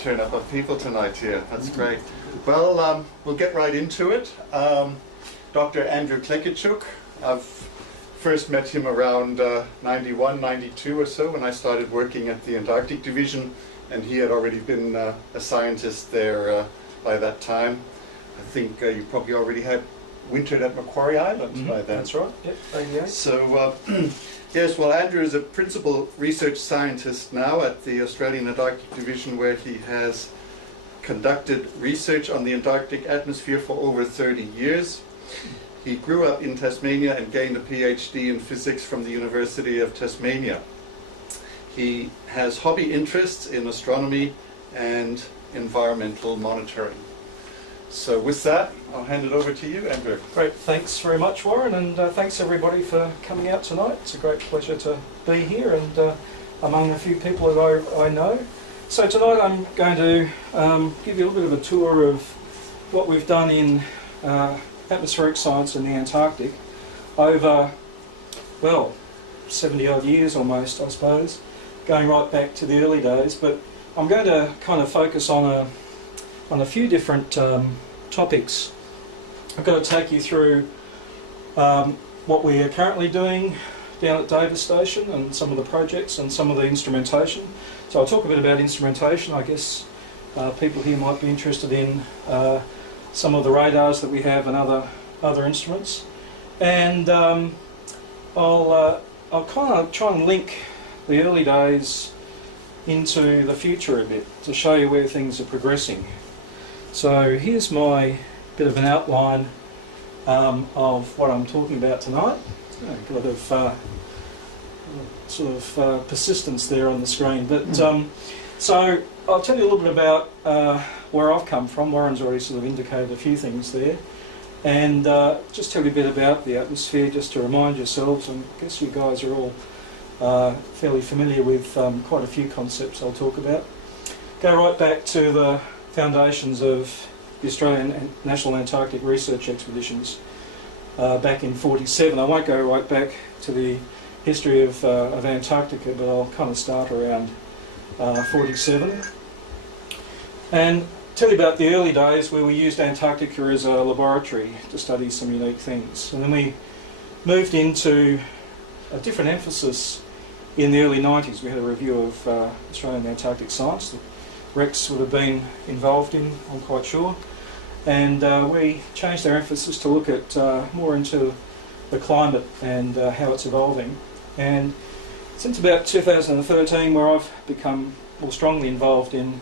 turn-up of people tonight here. That's great. Well, we'll get right into it. Dr. Andrew Klekociuk, I've first met him around 91, 92 or so when I started working at the Antarctic Division, and he had already been a scientist there by that time. I think you probably already had wintered at Macquarie Island by then. That's right, yep, 88. So, yes, well, Andrew is a principal research scientist now at the Australian Antarctic Division, where he has conducted research on the Antarctic atmosphere for over 30 years. He grew up in Tasmania and gained a PhD in physics from the University of Tasmania. He has hobby interests in astronomy and environmental monitoring. So with that, I'll hand it over to you, Andrew. Great, thanks very much, Warren, and thanks everybody for coming out tonight. It's a great pleasure to be here and among a few people that I know. So tonight I'm going to give you a little bit of a tour of what we've done in atmospheric science in the Antarctic over, well, 70 odd years almost, I suppose, going right back to the early days. But I'm going to kind of focus on a few different topics. I'm going to take you through what we are currently doing down at Davis Station and some of the projects and some of the instrumentation. So I'll talk a bit about instrumentation. I guess people here might be interested in some of the radars that we have and other instruments. And I'll kind of try and link the early days into the future a bit to show you where things are progressing. So here's my bit of an outline of what I'm talking about tonight. A bit of sort of persistence there on the screen. But so I'll tell you a little bit about where I've come from. Warren's already sort of indicated a few things there. And just tell you a bit about the atmosphere, just to remind yourselves, and I guess you guys are all fairly familiar with quite a few concepts I'll talk about. Go right back to the foundations of the Australian National Antarctic Research Expeditions back in '47. I won't go right back to the history of Antarctica, but I'll kind of start around '47 and tell you about the early days where we used Antarctica as a laboratory to study some unique things. And then we moved into a different emphasis in the early 90s. We had a review of Australian Antarctic science that Rex would have been involved in, I'm quite sure. And we changed our emphasis to look at more into the climate and how it's evolving. And since about 2013, where I've become more strongly involved in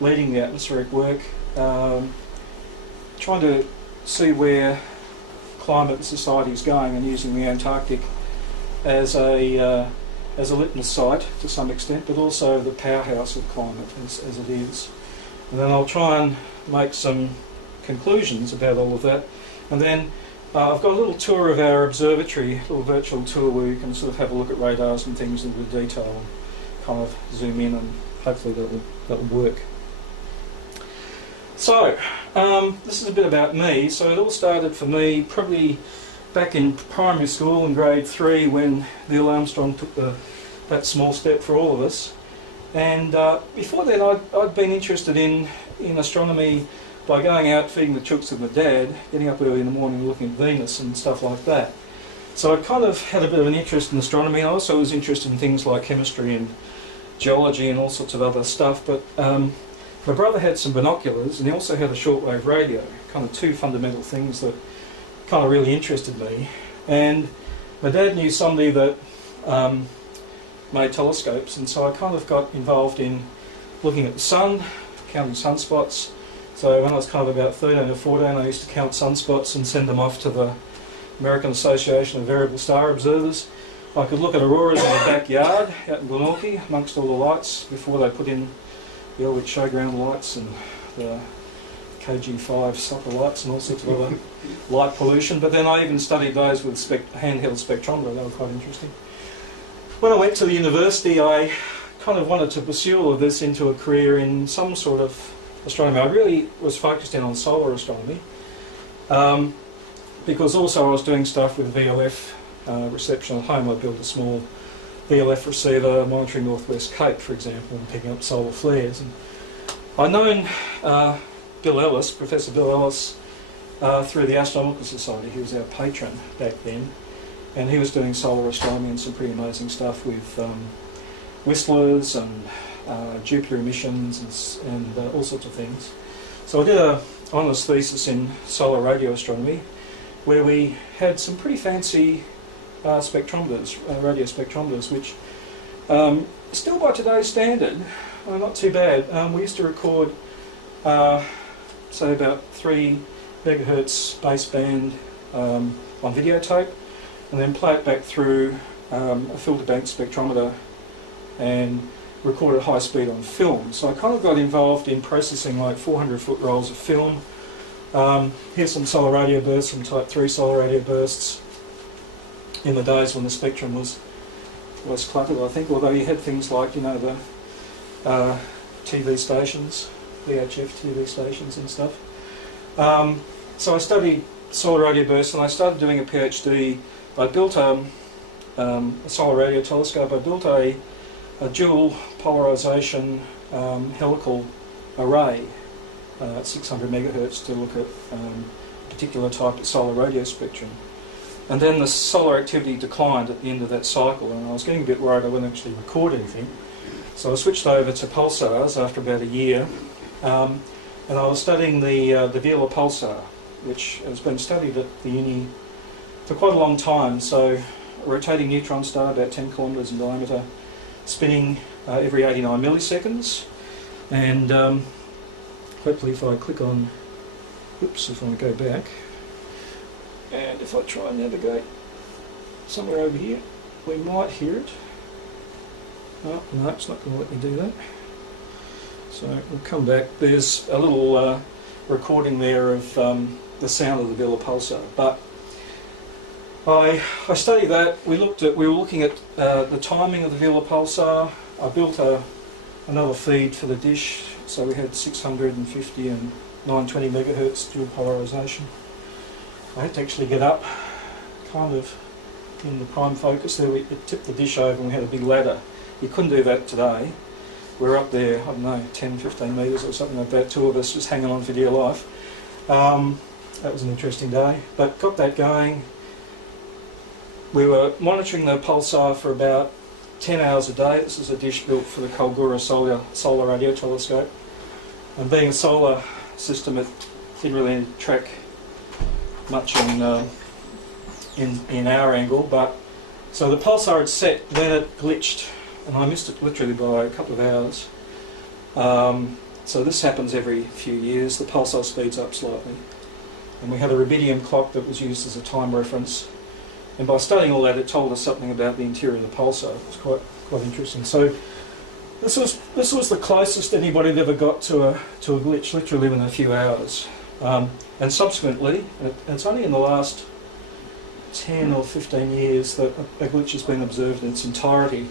leading the atmospheric work, trying to see where climate and society is going, and using the Antarctic as a litmus site to some extent, but also the powerhouse of climate as it is. And then I'll try and make some conclusions about all of that. And then I've got a little tour of our observatory, a little virtual tour where you can sort of have a look at radars and things in a bit of detail and kind of zoom in, and hopefully that will work. So, this is a bit about me. So it all started for me probably back in primary school in grade 3 when Neil Armstrong took that small step for all of us. And before then I'd been interested in astronomy by going out feeding the chooks with my dad, getting up early in the morning looking at Venus and stuff like that. So I kind of had a bit of an interest in astronomy. I also was interested in things like chemistry and geology and all sorts of other stuff, but my brother had some binoculars and he also had a shortwave radio, kind of two fundamental things that kind of really interested me. And my dad knew somebody that made telescopes, and so I kind of got involved in looking at the sun, counting sunspots. So when I was kind of about 13 or 14, I used to count sunspots and send them off to the American Association of Variable Star Observers. I could look at auroras in the backyard out in Glenorchy amongst all the lights before they put in the Elwick Showground lights and the KG5 soccer lights and all sorts of other light pollution. But then I even studied those with handheld spectrometer. They were quite interesting. When I went to the university, I kind of wanted to pursue all of this into a career in some sort of astronomy. I really was focused in on solar astronomy because also I was doing stuff with VLF reception at home. I built a small VLF receiver monitoring Northwest Cape, for example, and picking up solar flares. And I'd known Bill Ellis, Professor Bill Ellis, through the Astronomical Society. He was our patron back then, and he was doing solar astronomy and some pretty amazing stuff with whistlers and Jupiter emissions and all sorts of things. So I did an honours thesis in solar radio astronomy, where we had some pretty fancy spectrometers, radio spectrometers, which still by today's standard are not too bad. We used to record, say, about 3 megahertz baseband on videotape, and then play it back through a filter bank spectrometer and record at high speed on film. So I kind of got involved in processing like 400-foot rolls of film. Here's some solar radio bursts, some type 3 solar radio bursts in the days when the spectrum was cluttered, I think, although you had things like, you know, the TV stations, VHF TV stations and stuff. So I studied solar radio bursts, and I started doing a PhD. I built a solar radio telescope. I built a dual polarisation helical array at 600 megahertz to look at a particular type of solar radio spectrum. And then the solar activity declined at the end of that cycle, and I was getting a bit worried I wouldn't actually record anything. So I switched over to pulsars after about a year, and I was studying the Vela pulsar, which has been studied at the uni for quite a long time. So a rotating neutron star about 10 kilometres in diameter, spinning every 89 milliseconds, and hopefully if I click on, oops, if I want to go back, and if I try and navigate somewhere over here, we might hear it. Oh, no, it's not going to let me do that. So we'll come back. There's a little recording there of the sound of the Vela pulsar. But I studied that. We were looking at the timing of the Vela pulsar. I built another feed for the dish, so we had 650 and 920 megahertz dual polarisation. I had to actually get up, kind of in the prime focus there. It tipped the dish over and we had a big ladder. You couldn't do that today. We're up there, I don't know, 10, 15 metres or something like that, 2 of us just hanging on for dear life. That was an interesting day, but got that going. We were monitoring the pulsar for about 10 hours a day. This is a dish built for the Kalgoorlie Solar Radio Telescope. And being a solar system, it didn't really track much in our angle, but so the pulsar had set, then it glitched, and I missed it literally by a couple of hours. So this happens every few years. The pulsar speeds up slightly, and we had a rubidium clock that was used as a time reference. And by studying all that, it told us something about the interior of the pulsar. It was quite interesting. So this was the closest anybody had ever got to a glitch, literally within a few hours. And subsequently, it's only in the last 10 or 15 years that a glitch has been observed in its entirety.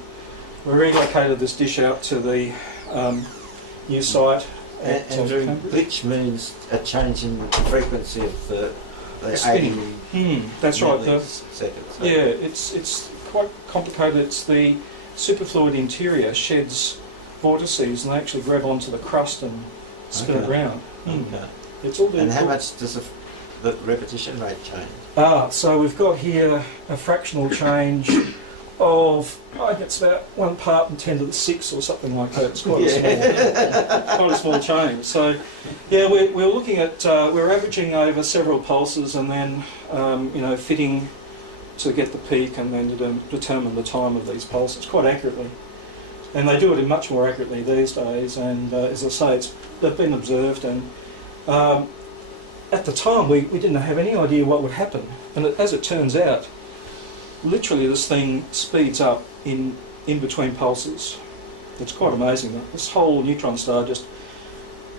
We relocated this dish out to the new site. And glitch means a change in the frequency of the spinning. That's right. Seconds. Yeah, it's quite complicated. It's the superfluid interior sheds vortices, and they actually grab onto the crust and spin it around. Okay. It's all and how much does the repetition rate change? So we've got here a fractional change of, I think it's about 1 part in 10 to the 6 or something like that. It's quite a small change. So yeah, we're looking at, we're averaging over several pulses, and then fitting to get the peak and then to determine the time of these pulses quite accurately. And they do it much more accurately these days, and as I say, they've been observed, and at the time we didn't have any idea what would happen. And as it turns out, literally this thing speeds up in between pulses. It's quite amazing. This whole neutron star just,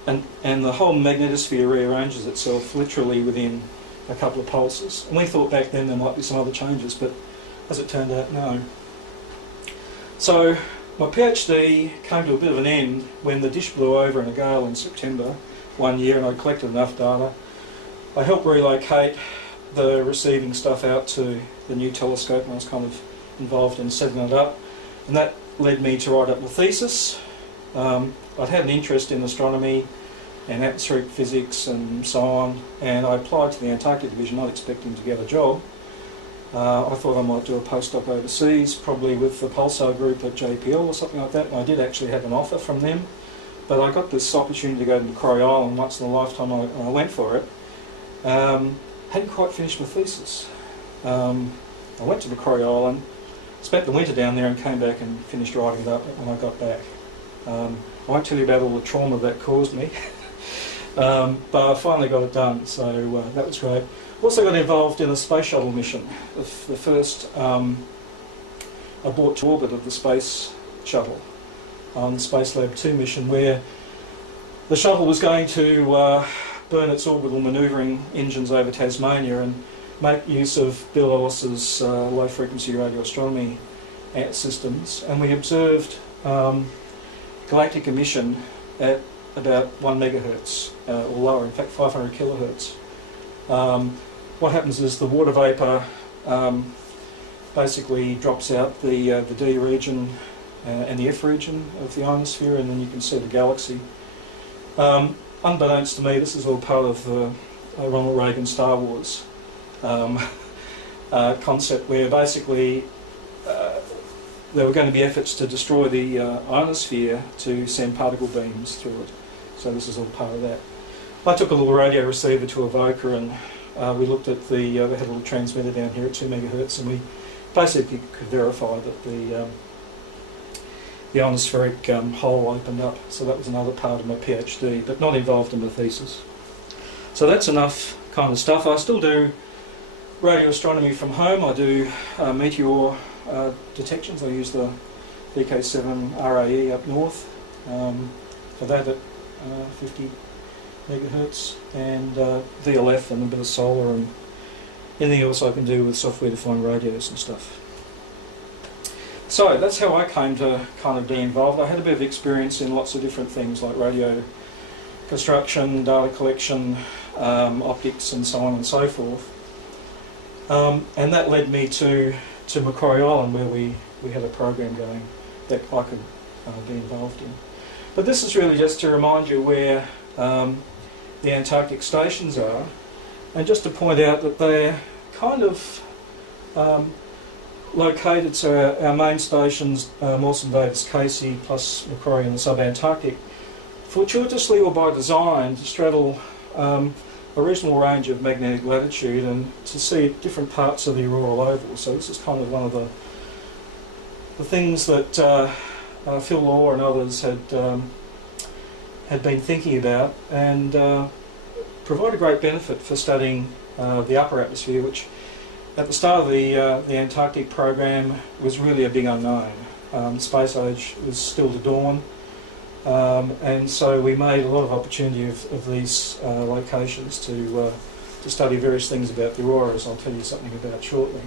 and the whole magnetosphere rearranges itself literally within a couple of pulses. And we thought back then there might be some other changes, but as it turned out, no. So my PhD came to a bit of an end when the dish blew over in a gale in September one year, and I collected enough data. I helped relocate the receiving stuff out to the new telescope, and I was kind of involved in setting it up. And that led me to write up the thesis. I'd had an interest in astronomy and atmospheric physics and so on, and I applied to the Antarctic Division not expecting to get a job. I thought I might do a postdoc overseas, probably with the Pulsar group at JPL or something like that, and I did actually have an offer from them. But I got this opportunity to go to Macquarie Island once in a lifetime, and I went for it. Hadn't quite finished my thesis. I went to Macquarie Island, spent the winter down there and came back and finished writing it up when I got back. I won't tell you about all the trauma that caused me, but I finally got it done, so that was great. Also got involved in a space shuttle mission, the first abort to orbit of the space shuttle on the Space Lab 2 mission, where the shuttle was going to burn its orbital manoeuvring engines over Tasmania and make use of Bill Ellis's low-frequency radio astronomy systems, and we observed galactic emission at about 1 megahertz or lower, in fact 500 kilohertz. What happens is the water vapour basically drops out the D region and the F region of the ionosphere, and then you can see the galaxy. Unbeknownst to me, this is all part of the Ronald Reagan Star Wars concept, where basically there were going to be efforts to destroy the ionosphere to send particle beams through it. So this is all part of that. I took a little radio receiver to Avoca, and we looked at we had a little transmitter down here at 2 megahertz, and we basically could verify that the ionospheric hole opened up. So that was another part of my PhD, but not involved in the thesis. So that's enough kind of stuff. I still do radio astronomy from home. I do meteor detections. I use the VK7 RAE up north for that at 50 megahertz, and VLF and a bit of solar and anything else I can do with software-defined radios and stuff. So that's how I came to kind of be involved. I had a bit of experience in lots of different things like radio construction, data collection, optics and so on and so forth. And that led me to Macquarie Island, where we had a program going that I could be involved in. But this is really just to remind you where the Antarctic stations are, and just to point out that they're kind of located, so our main stations, Mawson Davis Casey plus Macquarie and the Subantarctic, fortuitously or by design, to straddle a reasonable range of magnetic latitude and to see different parts of the Auroral oval. So this is kind of one of the things that Phil Law and others had been thinking about, and provide a great benefit for studying the upper atmosphere, which at the start of the Antarctic program was really a big unknown. Space age was still to dawn, and so we made a lot of opportunity of these locations to study various things about the auroras. I'll tell you something about shortly.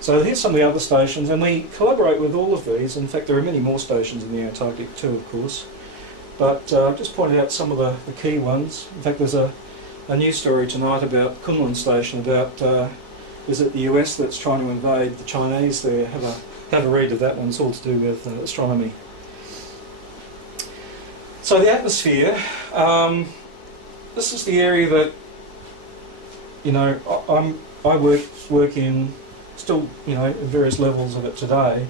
So here's some of the other stations, and we collaborate with all of these. In fact, there are many more stations in the Antarctic too, of course. But I've just pointed out some of the key ones. In fact, there's a news story tonight about Kunlun Station, about is it the US that's trying to invade the Chinese there? Have a read of that one. It's all to do with astronomy. So the atmosphere, this is the area that, you know, I work in, still, you know, at various levels of it today.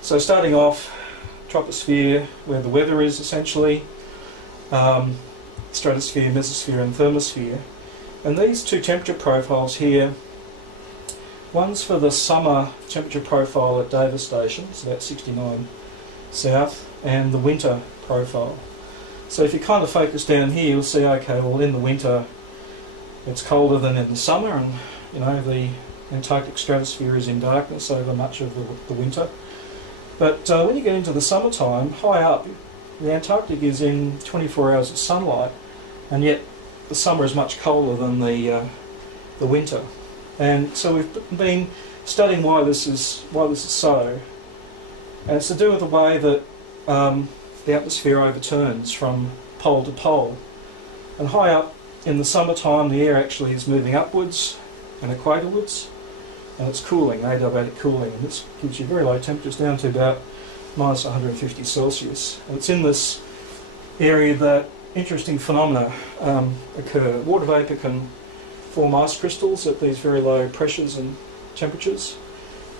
So starting off, troposphere, where the weather is essentially, stratosphere, mesosphere and thermosphere. And these two temperature profiles here, one's for the summer temperature profile at Davis Station, it's about 69 south, and the winter profile. So if you kind of focus down here, you'll see, okay, well in the winter it's colder than in the summer, and you know the Antarctic stratosphere is in darkness over much of the winter. But when you get into the summertime, high up, the Antarctic is in 24 hours of sunlight, and yet the summer is much colder than the winter. And so we've been studying why this is so, and it's to do with the way that the atmosphere overturns from pole to pole. And high up in the summertime, the air actually is moving upwards and equatorwards, and it's cooling, adiabatic cooling, and this gives you very low temperatures down to about minus 150 Celsius. And it's in this area that interesting phenomena occur. Water vapour can form ice crystals at these very low pressures and temperatures.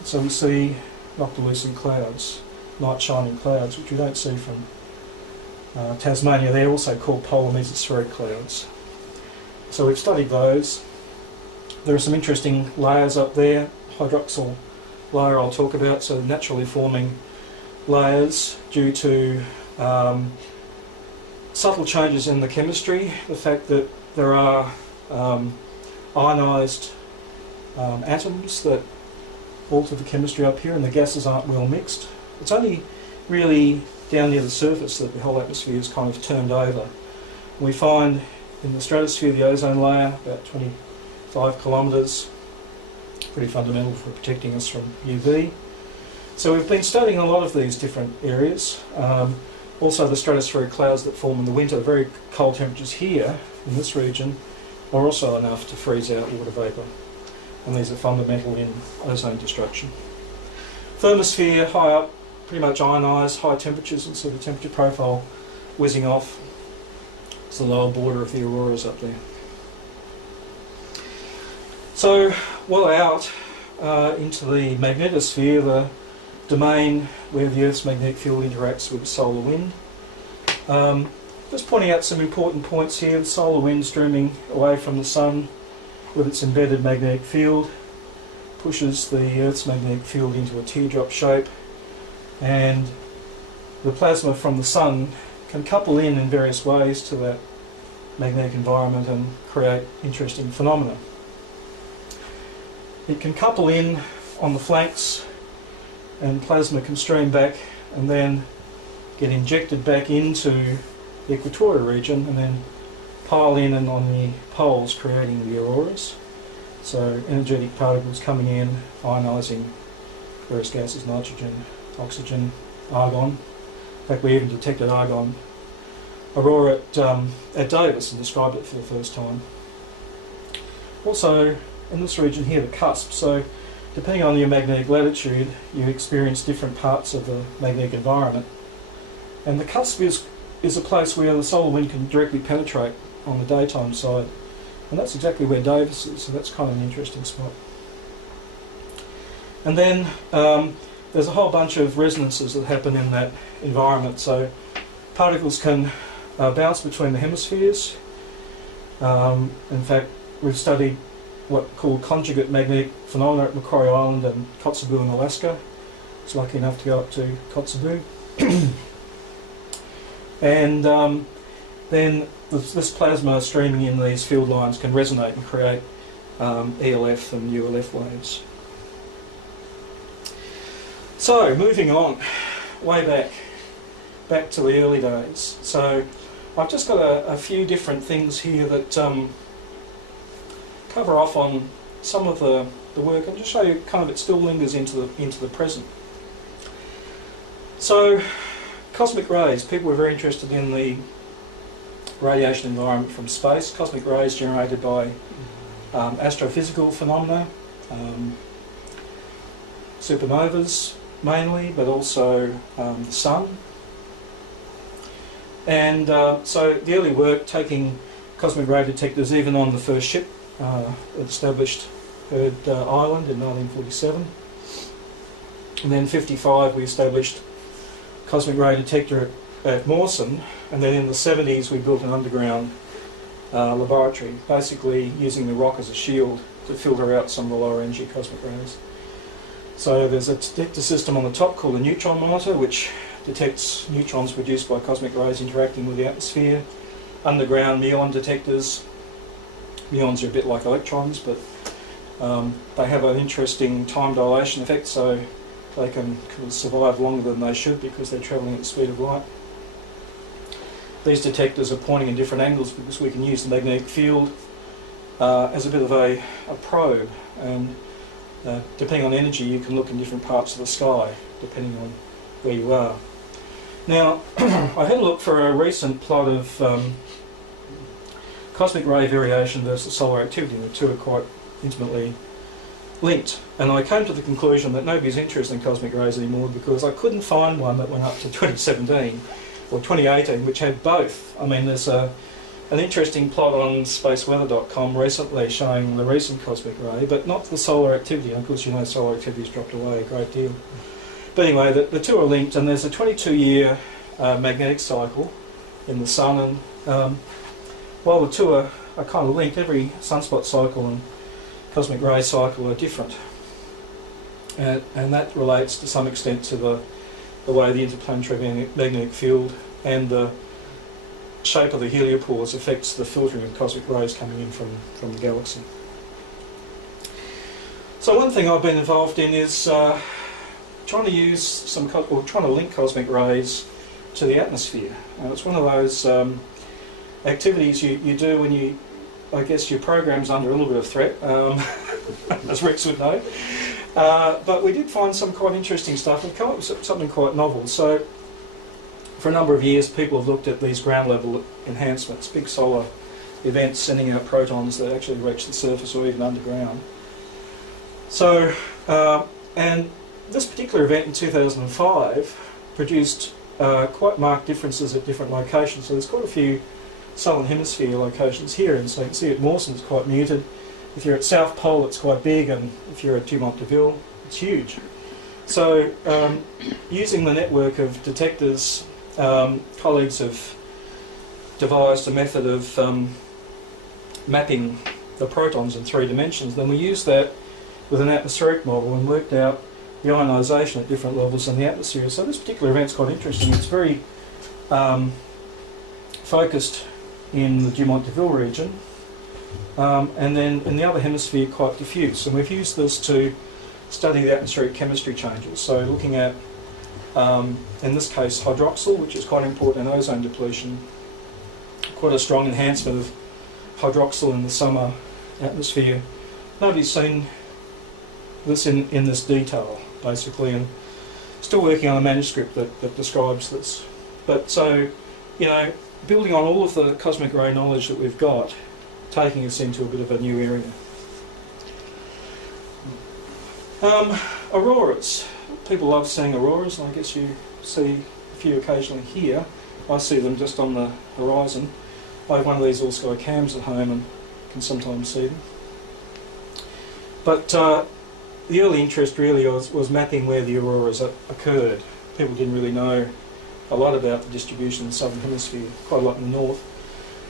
So we see noctilucent clouds, night shining clouds, which we don't see from Tasmania. They're also called polar mesospheric clouds. So we've studied those. There are some interesting layers up there. Hydroxyl layer I'll talk about, so naturally forming layers due to subtle changes in the chemistry, the fact that there are ionised atoms that alter the chemistry up here, and the gases aren't well mixed. It's only really down near the surface that the whole atmosphere is kind of turned over. We find in the stratosphere the ozone layer, about 25 kilometres, pretty fundamental for protecting us from UV. So we've been studying a lot of these different areas. Also the stratospheric clouds that form in the winter, very cold temperatures here in this region, are also enough to freeze out water vapour. And these are fundamental in ozone destruction. Thermosphere, high up, pretty much ionised, high temperatures, and so the temperature profile whizzing off. It's the lower border of the auroras up there. So, well out into the magnetosphere, the domain where the Earth's magnetic field interacts with the solar wind. Just pointing out some important points here. The solar wind streaming away from the sun with its embedded magnetic field pushes the Earth's magnetic field into a teardrop shape, and the plasma from the sun can couple in various ways to that magnetic environment and create interesting phenomena. It can couple in on the flanks, and plasma can stream back and then get injected back into the equatorial region and then pile in and on the poles, creating the auroras. So energetic particles coming in, ionising various gases, nitrogen, oxygen, argon. In fact, we even detected argon aurora at Davis and described it for the first time. Also, in this region here, the cusp. So depending on your magnetic latitude, you experience different parts of the magnetic environment. And the cusp is a place where the solar wind can directly penetrate on the daytime side. And that's exactly where Davis is, so that's kind of an interesting spot. And then there's a whole bunch of resonances that happen in that environment. So particles can bounce between the hemispheres. In fact, we've studied what called conjugate magnetic phenomena at Macquarie Island and Kotzebue in Alaska. I was lucky enough to go up to Kotzebue. And then this plasma streaming in these field lines can resonate and create ELF and ULF waves. So, moving on, way back to the early days. So, I've just got a few different things here that cover off on some of the work and just show you kind of it still lingers into the present. So, cosmic rays. People were very interested in the radiation environment from space. Cosmic rays generated by astrophysical phenomena, supernovas mainly, but also the sun. And so the early work taking cosmic ray detectors even on the first ship that established Heard Island in 1947. And then in 1955 we established cosmic ray detector at Mawson, and then in the 70s we built an underground laboratory, basically using the rock as a shield to filter out some of the lower energy cosmic rays. So there's a detector system on the top called a neutron monitor, which detects neutrons produced by cosmic rays interacting with the atmosphere. Underground muon detectors. Muons are a bit like electrons, but they have an interesting time dilation effect, so they can survive longer than they should because they're travelling at the speed of light. These detectors are pointing in different angles because we can use the magnetic field as a bit of a probe, and depending on energy you can look in different parts of the sky depending on where you are. Now I had a look for a recent plot of cosmic ray variation versus solar activity, and the two are quite intimately linked, and I came to the conclusion that nobody's interested in cosmic rays anymore because I couldn't find one that went up to 2017 or 2018 which had both. I mean, there's an interesting plot on spaceweather.com recently showing the recent cosmic ray, but not the solar activity. Of course, you know, solar activity has dropped away a great deal. But anyway, the two are linked, and there's a 22-year magnetic cycle in the Sun, and while the two are kind of linked, every sunspot cycle and cosmic ray cycle are different. And that relates to some extent to the way the interplanetary magnetic field and the shape of the heliopause affects the filtering of cosmic rays coming in from the galaxy. So one thing I've been involved in is trying to use trying to link cosmic rays to the atmosphere. It's one of those activities you do when I guess your program's under a little bit of threat, as Rex would know. But we did find some quite interesting stuff and come up with something quite novel. So for a number of years people have looked at these ground level enhancements, big solar events sending out protons that actually reach the surface or even underground. So, and this particular event in 2005 produced quite marked differences at different locations. So there's quite a few southern hemisphere locations here, and so you can see at Mawson it's quite muted. If you're at South Pole it's quite big, and if you're at Dumont d'Urville it's huge. So using the network of detectors, colleagues have devised a method of mapping the protons in 3 dimensions. Then we used that with an atmospheric model and worked out the ionisation at different levels in the atmosphere. So this particular event's quite interesting. It's very focused in the Dumont d'Urville region, and then in the other hemisphere quite diffuse. And we've used this to study the atmospheric chemistry changes. So looking at, in this case, hydroxyl, which is quite important in ozone depletion, quite a strong enhancement of hydroxyl in the summer atmosphere. Nobody's seen this in this detail, basically, and still working on a manuscript that describes this. But so, you know, building on all of the cosmic ray knowledge that we've got, taking us into a bit of a new area. Auroras. People love seeing auroras, and I guess you see a few occasionally here. I see them just on the horizon. I have one of these all-sky cams at home and can sometimes see them. But the early interest really was mapping where the auroras occurred. People didn't really know a lot about the distribution in the southern hemisphere, quite a lot in the north.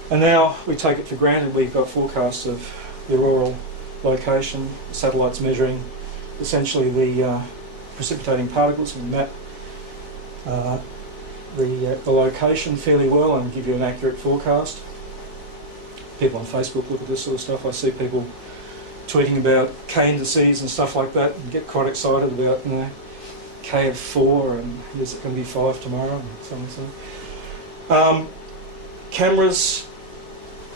And now we take it for granted. We've got forecasts of the auroral location, satellites measuring essentially the precipitating particles, and map the location fairly well and give you an accurate forecast. People on Facebook look at this sort of stuff. I see people tweeting about K indices and stuff like that and get quite excited about, you know, K of 4 and is it going to be 5 tomorrow and so on and so on. Cameras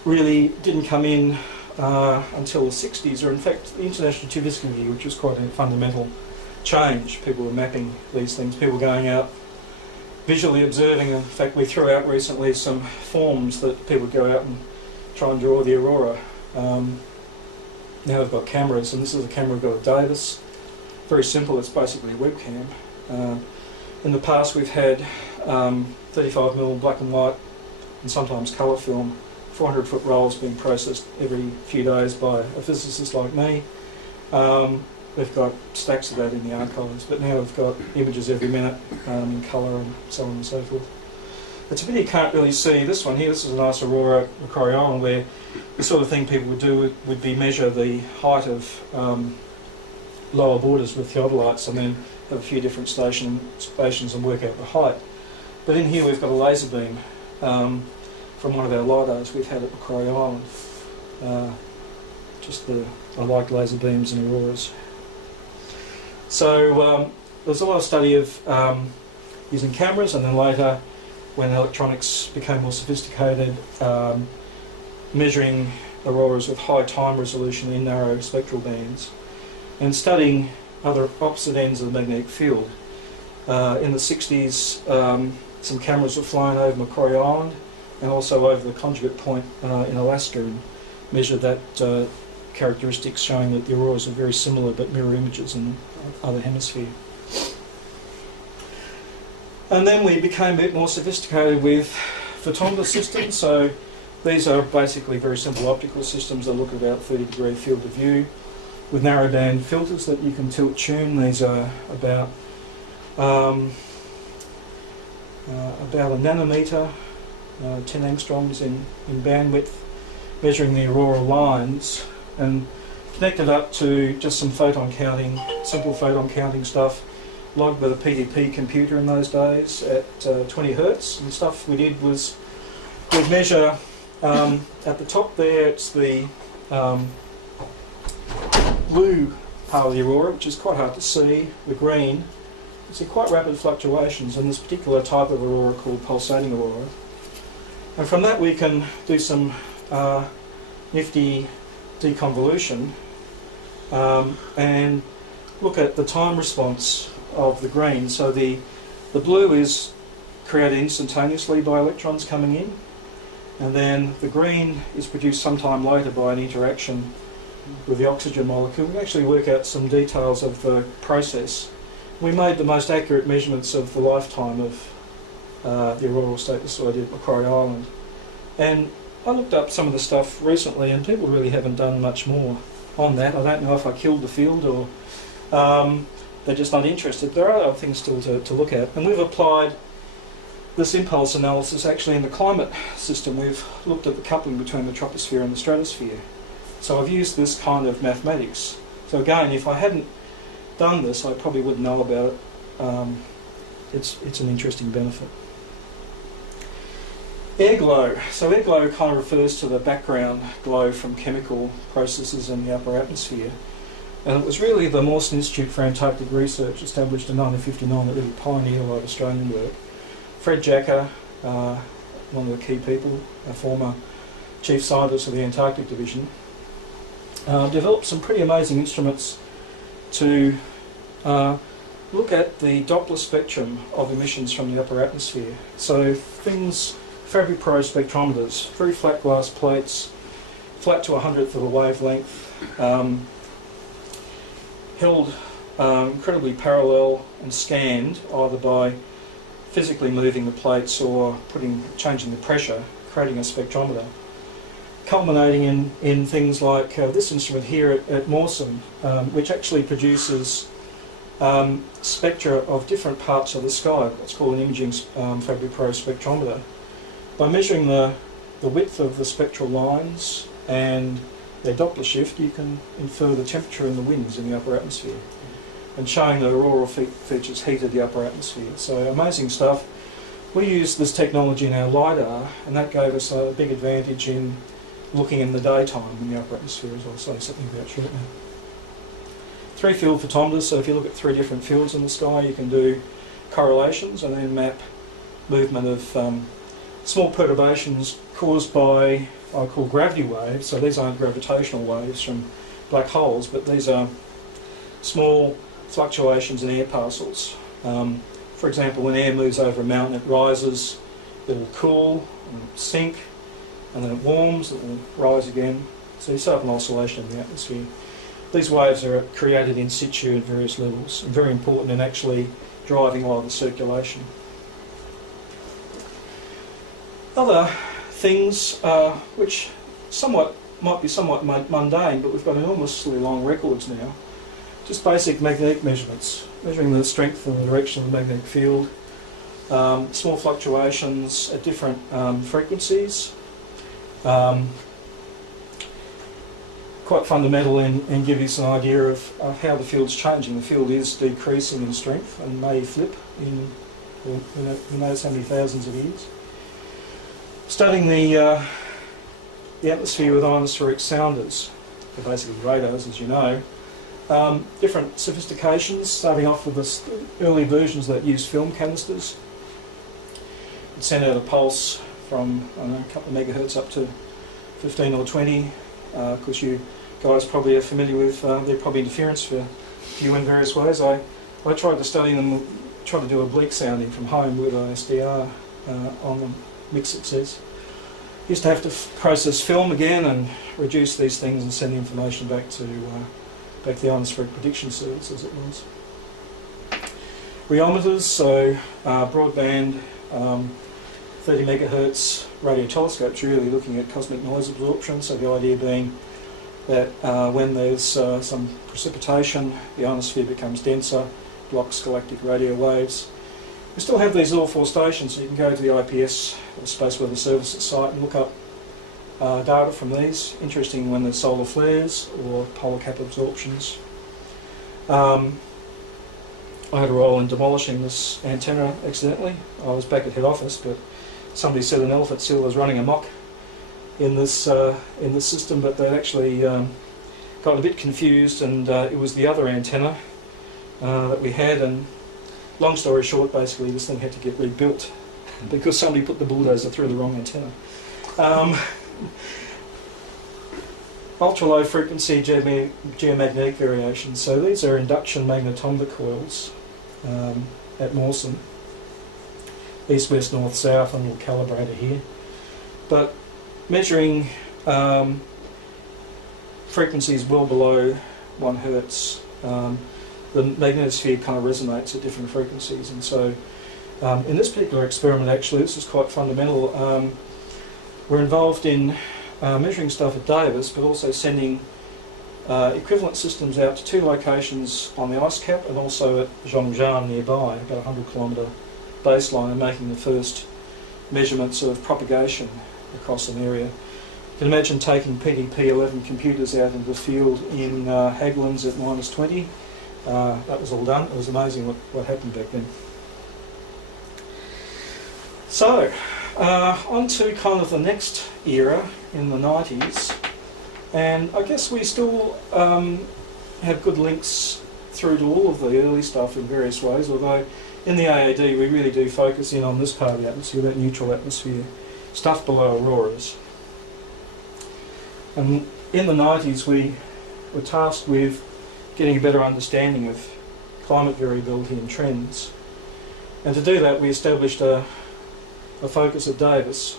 really didn't come in until the 60s, or in fact the International Geophysical Year, which was quite a fundamental change. People were mapping these things, people going out visually observing. In fact, we threw out recently some forms that people would go out and try and draw the aurora. Now we've got cameras, and this is a camera we've got at Davis. Very simple, it's basically a webcam. In the past we've had 35mm black and white and sometimes colour film, 400-foot rolls being processed every few days by a physicist like me. We've got stacks of that in the archives, but now we've got images every minute in colour and so on and so forth. It's a pity you can't really see this one here. This is a nice aurora Macquarie Island, where the sort of thing people would do would be measure the height of lower borders with theodolites and then have a few different stations and work out the height. But in here we've got a laser beam from one of our lidars we've had at Macquarie Island. I like laser beams and auroras. So there's a lot of study of using cameras, and then later, when electronics became more sophisticated, measuring auroras with high time resolution in narrow spectral bands, and studying other opposite ends of the magnetic field. In the 60s, some cameras were flown over Macquarie Island and also over the conjugate point in Alaska, and measured that characteristics showing that the auroras are very similar but mirror images in the other hemisphere. And then we became a bit more sophisticated with photometer systems. So these are basically very simple optical systems that look at about 30-degree field of view with narrowband filters that you can tilt tune. These are about a nanometer, 10 angstroms in bandwidth, measuring the auroral lines, and connected up to just some photon counting, simple photon counting stuff, logged with a PDP computer in those days at 20 hertz. And stuff we did was we'd measure at the top there, it's the blue part of the aurora, which is quite hard to see. The green, you see quite rapid fluctuations in this particular type of aurora called pulsating aurora. And from that we can do some nifty deconvolution and look at the time response of the green. So the blue is created instantaneously by electrons coming in, and then the green is produced sometime later by an interaction with the oxygen molecule. We actually work out some details of the process. We made the most accurate measurements of the lifetime of the auroral status I did at Macquarie Island. And I looked up some of the stuff recently, and people really haven't done much more on that. I don't know if I killed the field or they're just not interested. There are other things still to look at. And we've applied this impulse analysis actually in the climate system. We've looked at the coupling between the troposphere and the stratosphere. So I've used this kind of mathematics. So again, if I hadn't done this, I probably wouldn't know about it. It's an interesting benefit. Airglow. So airglow kind of refers to the background glow from chemical processes in the upper atmosphere. And it was really the Mawson Institute for Antarctic Research, established in 1959, that really pioneered a lot of Australian work. Fred Jacker, one of the key people, a former chief scientist of the Antarctic Division, developed some pretty amazing instruments to look at the Doppler spectrum of emissions from the upper atmosphere. So things, Fabry-Pro spectrometers, very flat glass plates, flat to 100th of a wavelength, held incredibly parallel and scanned either by physically moving the plates or changing the pressure, creating a spectrometer, culminating in things like this instrument here at Mawson, which actually produces spectra of different parts of the sky, what's called an imaging Fabry-Pro spectrometer. By measuring the width of the spectral lines and their Doppler shift, you can infer the temperature and the winds in the upper atmosphere, and showing the auroral features heat of the upper atmosphere. So amazing stuff. We used this technology in our LiDAR, and that gave us a big advantage in looking in the daytime in the upper atmosphere, as I'll say something about shortly. 3-field photometers, so if you look at 3 different fields in the sky, you can do correlations and then map movement of small perturbations caused by, I call gravity waves. So these aren't gravitational waves from black holes, but these are small fluctuations in air parcels. For example, when air moves over a mountain, it rises, it will cool and sink, and then it warms, it will rise again. So you set up an oscillation in the atmosphere. These waves are created in situ at various levels, and very important in actually driving a lot of the circulation. Other things which might be somewhat mundane, but we've got enormously long records now. Just basic magnetic measurements, measuring the strength and the direction of the magnetic field, small fluctuations at different frequencies, quite fundamental in giving us an idea of how the field's changing. The field is decreasing in strength and may flip in who knows how many thousands of years. Studying the atmosphere with ionospheric sounders, they're basically radars, as you know. Different sophistications, starting off with the early versions that use film canisters. It sent out a pulse from a couple of megahertz up to 15 or 20. Of course, you guys probably are familiar with their probably interference for you in various ways. I tried to study them, tried to do oblique sounding from home with an SDR on them, mixed success. Used to have to process film again and reduce these things and send the information back to the Ionospheric Prediction Service, as it was. Rheometers, so broadband, 30 megahertz radio telescopes, really looking at cosmic noise absorption. So the idea being that when there's some precipitation, the ionosphere becomes denser, blocks galactic radio waves. We still have these all four stations, so you can go to the IPS, or Space Weather Service site, and look up data from these. Interesting when there's solar flares or polar cap absorptions. I had a role in demolishing this antenna accidentally. I was back at head office, but somebody said an elephant seal was running amok in this system, but they'd actually got a bit confused, and it was the other antenna that we had. And long story short, basically this thing had to get rebuilt because somebody put the bulldozer through the wrong antenna. Ultra low frequency geomagnetic variations. So these are induction magnetometer coils at Mawson. East, west, north, south, and a little calibrator here. But measuring frequencies well below 1 hertz, the magnetosphere kind of resonates at different frequencies. And so in this particular experiment, actually, this is quite fundamental. We're involved in measuring stuff at Davis, but also sending equivalent systems out to 2 locations on the ice cap and also at Zhongzhan nearby, about a 100 kilometre baseline, and making the first measurements of propagation across an area. You can imagine taking PDP-11 computers out into the field in Hagelands at -20. That was all done. It was amazing what happened back then. So, on to kind of the next era in the 90s, and I guess we still have good links through to all of the early stuff in various ways, although in the AAD we really do focus in on this part of the atmosphere, that neutral atmosphere, stuff below auroras. And in the 90s we were tasked with getting a better understanding of climate variability and trends. And to do that we established a focus at Davis,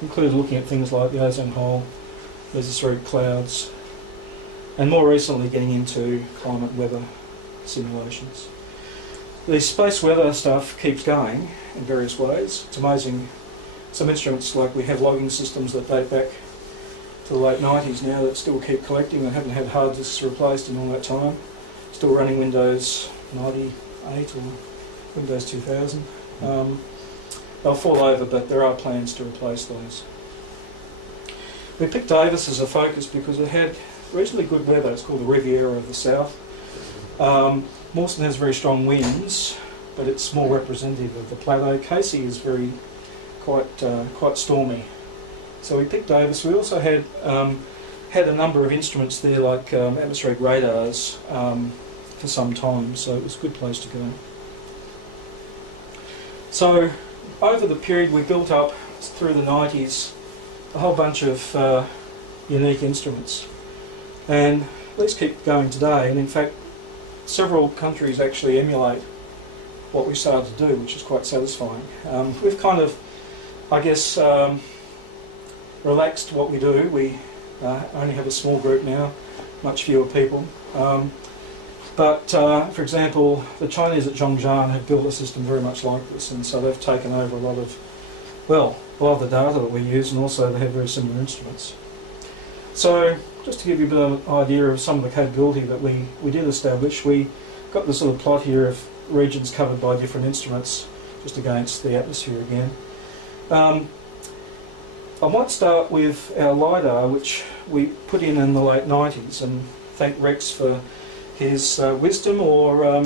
included looking at things like the ozone hole, mesospheric clouds, and more recently getting into climate weather simulations. The space weather stuff keeps going in various ways. It's amazing. Some instruments, like we have logging systems that date back to the late 90s now that still keep collecting. They haven't had hard disks replaced in all that time. Still running Windows 98 or Windows 2000. They'll fall over, but there are plans to replace those. We picked Davis as a focus because it had reasonably good weather. It's called the Riviera of the South. Mawson has very strong winds, but it's more representative of the plateau. Casey is quite stormy. So we picked Davis. We also had a number of instruments there, like atmospheric radars, for some time, so it was a good place to go. So over the period we built up through the 90s a whole bunch of unique instruments, and let's keep going today. And in fact, several countries actually emulate what we started to do, which is quite satisfying. We've kind of, I guess, relaxed what we do. We only have a small group now, much fewer people. But for example, the Chinese at Zhongzhan have built a system very much like this, and so they've taken over a lot of the data that we use, and also they have very similar instruments. So just to give you a bit of an idea of some of the capability that we did establish, we got this little plot here of regions covered by different instruments, just against the atmosphere again. I might start with our LiDAR, which we put in the late 90s, and thank Rex for his wisdom, or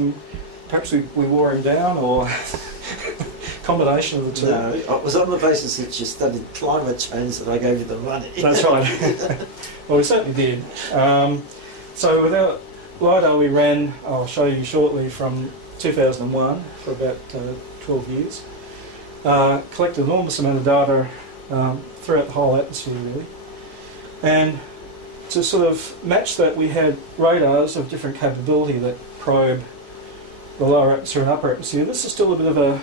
perhaps we wore him down, or combination of the two. No, it was on the basis that you studied climate change that I gave you the money. That's right. Well, we certainly did. So with our LiDAR we ran, I'll show you shortly, from 2001 for about 12 years. Collected an enormous amount of data throughout the whole atmosphere, really. And to sort of match that, we had radars of different capability that probe the lower atmosphere and upper atmosphere. This is still a bit of a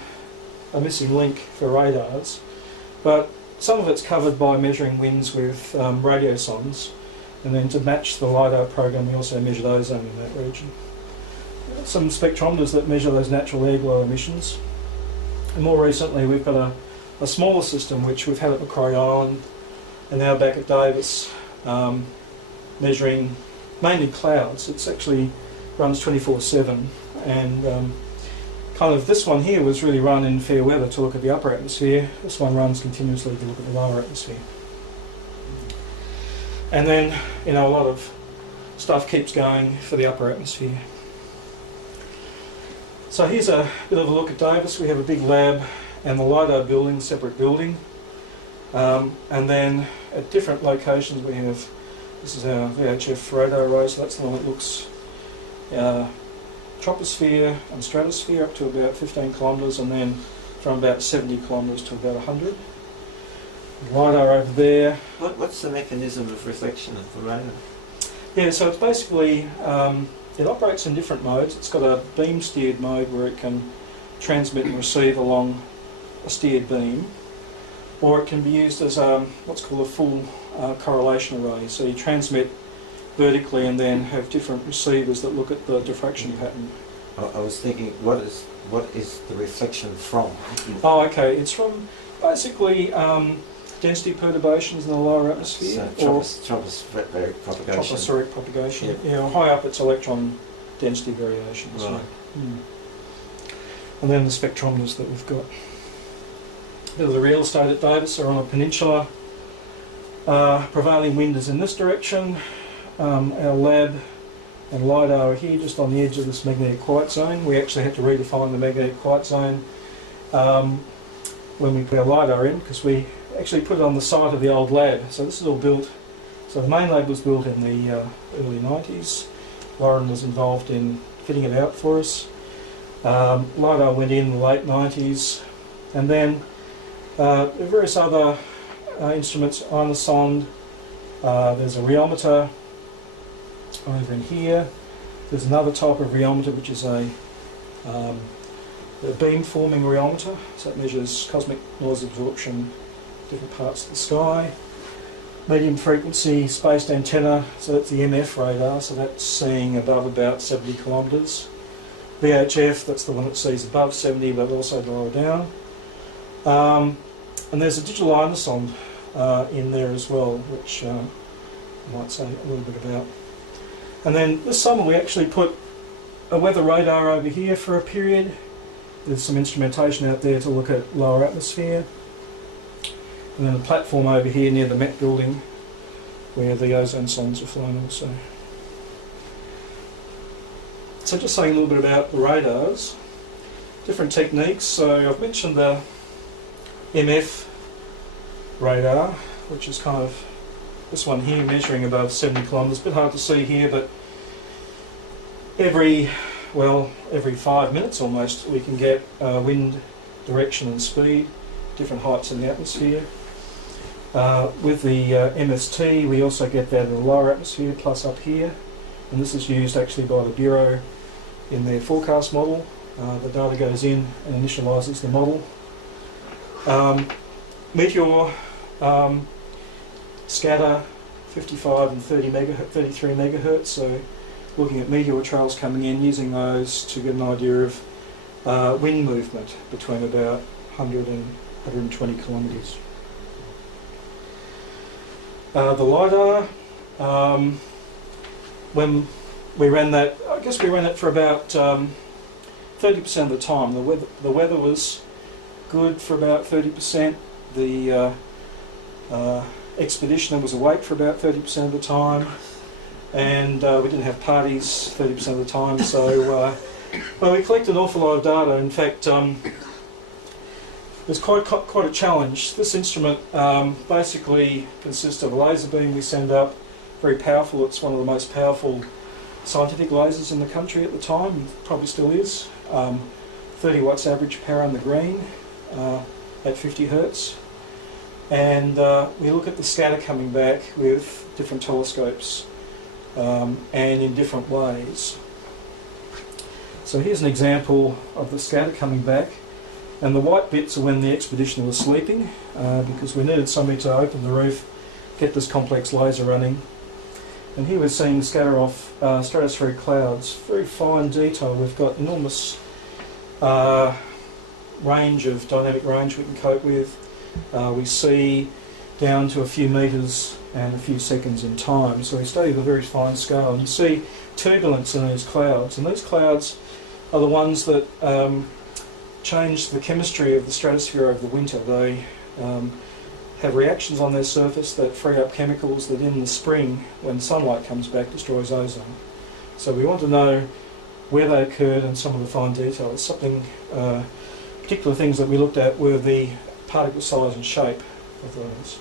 missing link for radars, but some of it's covered by measuring winds with radiosondes, and then to match the LiDAR program we also measured ozone in that region. Some spectrometers that measure those natural airglow emissions. And more recently we've got a smaller system which we've had at Macquarie Island and now back at Davis, measuring mainly clouds. It's actually runs 24/7, and kind of this one here was really run in fair weather to look at the upper atmosphere. This one runs continuously to look at the lower atmosphere. And then, you know, a lot of stuff keeps going for the upper atmosphere. So here's a bit of a look at Davis. We have a big lab and the LiDAR building, separate building. And then at different locations we have, this is our VHF radar array, so that's the one that looks troposphere and stratosphere up to about 15 kilometres, and then from about 70 kilometres to about 100. LiDAR over there. What's the mechanism of reflection of the radar? Yeah, so it's basically, it operates in different modes. It's got a beam steered mode where it can transmit and receive along a steered beam, or it can be used as what's called a full correlation array. So you transmit vertically and then have different receivers that look at the diffraction pattern. I was thinking, what is the reflection from? Oh, okay. It's from basically density perturbations in the lower atmosphere, So or tropospheric propagation. tropospheric propagation. Yep. Yeah, high up it's electron density variations. Right. And then the spectrometers that we've got. The real estate at Davis are on a peninsula. Prevailing wind is in this direction. Our lab and LiDAR are here just on the edge of this magnetic quiet zone. We actually had to redefine the magnetic quiet zone when we put our LiDAR in, because we actually put it on the site of the old lab. So this is all built, so the main lab was built in the early 90s. Warren was involved in fitting it out for us. LiDAR went in the late 90s, and then various other instruments, ionosonde, there's a rheometer over in here. There's another type of rheometer which is a beam forming rheometer, so it measures cosmic noise absorption different parts of the sky. Medium frequency spaced antenna, so that's the MF radar, so that's seeing above about 70 kilometres. VHF, that's the one that sees above 70 but also lower down. And there's a digital ionosonde in there as well, which I might say a little bit about. And then this summer we actually put a weather radar over here for a period. There's some instrumentation out there to look at lower atmosphere. And then a platform over here near the Met building where the ozone sondes are flown also. So just saying a little bit about the radars, different techniques. So I've mentioned the MF radar, which is kind of this one here measuring above 70 kilometres. A bit hard to see here, but every 5 minutes almost we can get wind direction and speed, different heights in the atmosphere. With the MST we also get that in the lower atmosphere plus up here, and this is used actually by the Bureau in their forecast model. The data goes in and initialises the model. Meteor scatter 55 and 33 megahertz, so looking at meteor trails coming in, using those to get an idea of wind movement between about 100 and 120 kilometres. The LiDAR, when we ran that, I guess we ran it for about 30% of the time. The weather was good for about 30%. The expeditioner was awake for about 30% of the time, and we didn't have parties 30% of the time. So, well, we collected an awful lot of data. In fact, it was quite a challenge. This instrument basically consists of a laser beam we send up, very powerful. It's one of the most powerful scientific lasers in the country at the time, probably still is. 30 watts average power in the green at 50 hertz. And we look at the scatter coming back with different telescopes and in different ways. So here's an example of the scatter coming back. And the white bits are when the expedition was sleeping, because we needed somebody to open the roof, get this complex laser running. And here we're seeing scatter off stratospheric clouds, very fine detail. We've got enormous range of dynamic range we can cope with. We see down to a few metres and a few seconds in time. So we study the very fine scale, and you see turbulence in these clouds. And these clouds are the ones that change the chemistry of the stratosphere over the winter. They have reactions on their surface that free up chemicals that in the spring, when sunlight comes back, destroys ozone. So we want to know where they occurred and some of the fine details. Something, particular things that we looked at were the particle size and shape of those.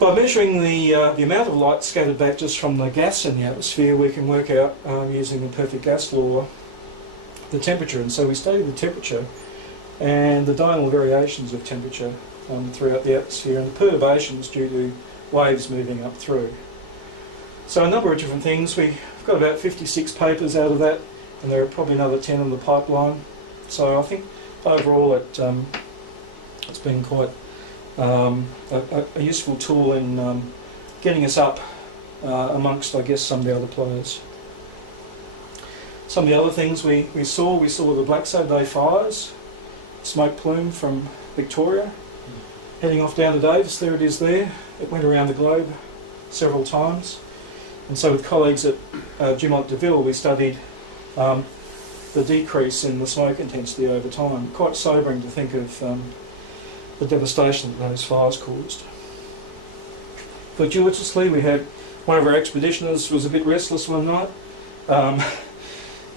By measuring the amount of light scattered back just from the gas in the atmosphere, we can work out, using the perfect gas law, the temperature. And so we study the temperature and the diurnal variations of temperature throughout the atmosphere, and the perturbations due to waves moving up through. So a number of different things. We've got about 56 papers out of that, and there are probably another 10 in the pipeline. So I think overall it's been quite a useful tool in getting us up amongst, I guess, some of the other players. Some of the other things we saw the Black Saturday fires, smoke plume from Victoria, heading off down to Davis. There it is there. It went around the globe several times. And so with colleagues at Dumont Deville, we studied the decrease in the smoke intensity over time. Quite sobering to think of the devastation that those fires caused. Fortuitously, we had one of our expeditioners was a bit restless one night.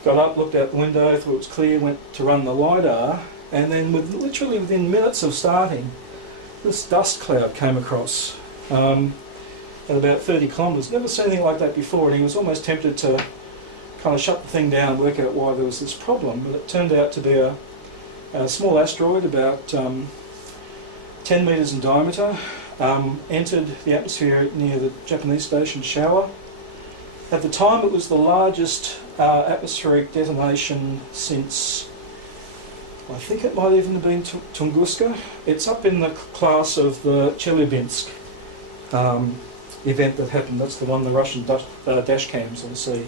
Got up, looked out the window, thought it was clear, went to run the LiDAR, and then literally within minutes of starting, this dust cloud came across at about 30 kilometres. Never seen anything like that before, and he was almost tempted to kind of shut the thing down and work out why there was this problem. But it turned out to be a small asteroid about 10 metres in diameter, entered the atmosphere near the Japanese station Showa. At the time it was the largest atmospheric detonation since, I think it might even have been Tunguska. It's up in the class of the Chelyabinsk event that happened. That's the one the Russian dash cams will see.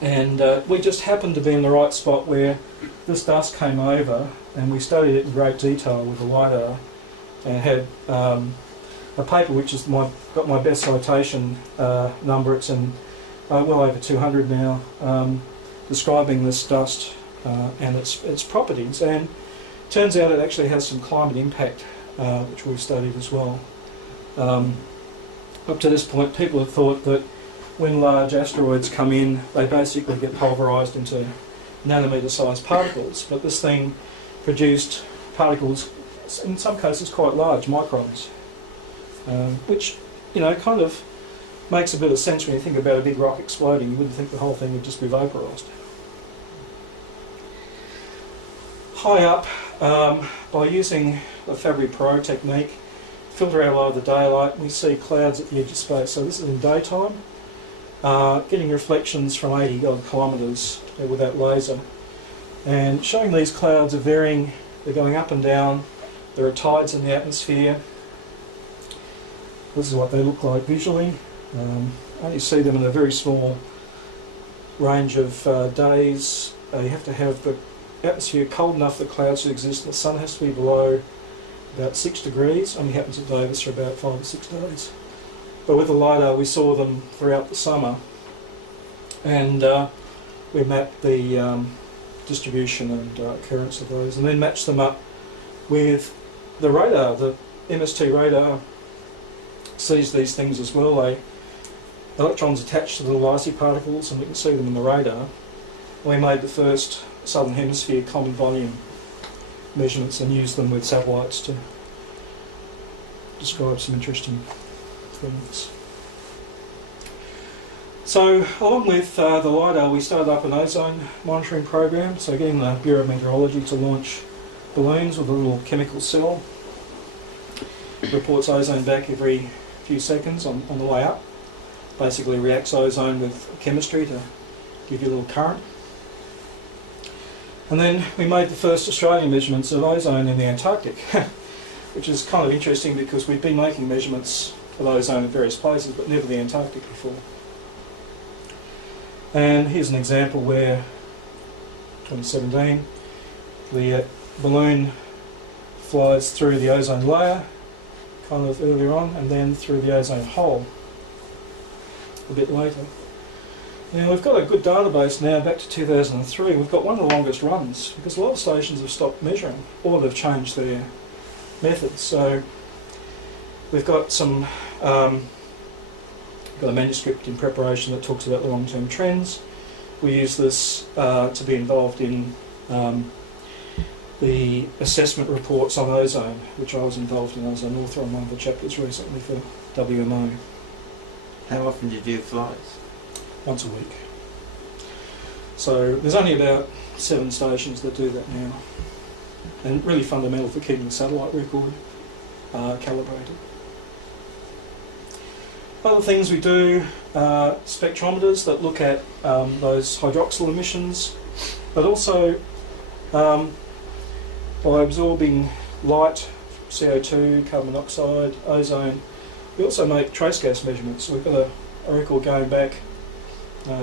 And we just happened to be in the right spot where this dust came over, and we studied it in great detail with the LiDAR, and had a paper which is got my best citation number. It's in well over 200 now, describing this dust and its properties. And turns out it actually has some climate impact, which we've studied as well. Up to this point, people have thought that when large asteroids come in, they basically get pulverised into nanometer-sized particles, but this thing produced particles, in some cases quite large, microns, which, you know, kind of makes a bit of sense when you think about a big rock exploding. You wouldn't think the whole thing would just be vaporised. High up, by using the Fabry Pro technique, filter out a lot of the daylight, we see clouds at the edge of space. So this is in daytime, getting reflections from 80 odd kilometres with that laser, and showing these clouds are varying. They're going up and down. There are tides in the atmosphere. This is what they look like visually. Only see them in a very small range of days. You have to have the atmosphere cold enough for the clouds to exist, and the sun has to be below about 6 degrees. Only happens at Davis for about 5 or 6 days. But with the LiDAR we saw them throughout the summer, and we mapped the distribution and occurrence of those, and then matched them up with the radar. The MST radar sees these things as well. Electrons attached to the little icy particles, and we can see them in the radar. We made the first Southern Hemisphere common volume measurements and used them with satellites to describe some interesting things. So, along with the LiDAR, we started up an ozone monitoring program, so getting the Bureau of Meteorology to launch balloons with a little chemical cell. It reports ozone back every few seconds on the way up. Basically reacts ozone with chemistry to give you a little current. And then we made the first Australian measurements of ozone in the Antarctic, which is kind of interesting because we've been making measurements of ozone in various places, but never the Antarctic before. And here's an example where, 2017, the balloon flies through the ozone layer, kind of earlier on, and then through the ozone hole a bit later. Now we've got a good database now back to 2003. We've got one of the longest runs because a lot of stations have stopped measuring or they've changed their methods. So we've got some got a manuscript in preparation that talks about the long-term trends. We use this to be involved in the assessment reports on ozone, which I was involved in. I was an author on one of the chapters recently for WMO. How often do you do flights? Once a week. So there's only about 7 stations that do that now, and really fundamental for keeping the satellite record calibrated. Other things we do are spectrometers that look at those hydroxyl emissions, but also by absorbing light, CO2, carbon dioxide, ozone, we also make trace gas measurements. So we've got a record going back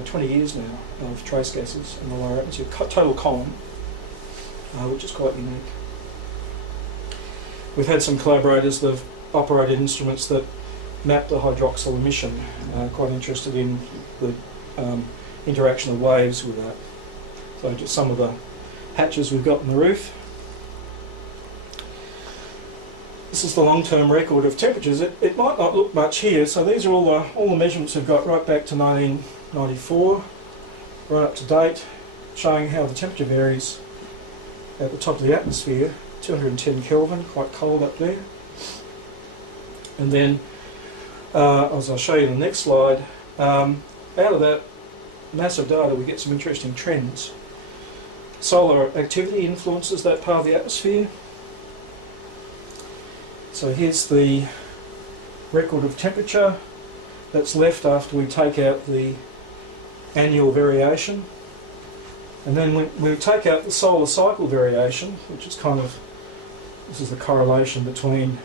20 years now of trace gases in the lower atmosphere, total column, which is quite unique. We've had some collaborators that have operated instruments that map the hydroxyl emission, quite interested in the interaction of waves with that. So just some of the hatches we've got in the roof. This is the long-term record of temperatures. It might not look much here, so these are all the measurements we've got right back to 1994, right up to date, showing how the temperature varies at the top of the atmosphere, 210 Kelvin, quite cold up there. And then, as I'll show you in the next slide, out of that massive data we get some interesting trends. Solar activity influences that part of the atmosphere. So here's the record of temperature that's left after we take out the annual variation. And then we take out the solar cycle variation, which is kind of, this is the correlation between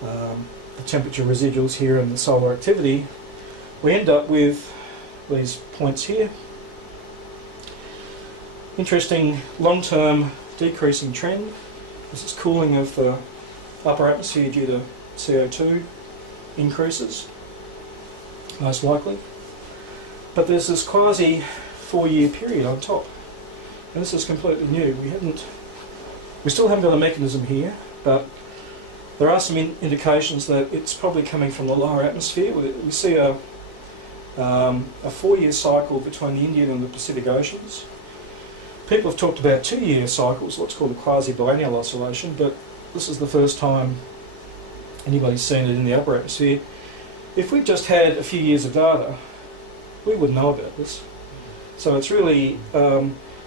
the temperature residuals here and the solar activity. We end up with these points here. Interesting long-term decreasing trend. This is cooling of the upper atmosphere due to CO2 increases, most likely. But there's this quasi 4-year period on top, and this is completely new. We still haven't got a mechanism here, but there are some indications that it's probably coming from the lower atmosphere. We see a 4-year cycle between the Indian and the Pacific Oceans. People have talked about 2-year cycles, what's called a quasi-biennial oscillation, but this is the first time anybody's seen it in the upper atmosphere. If we just had a few years of data, we would know about this. So it's really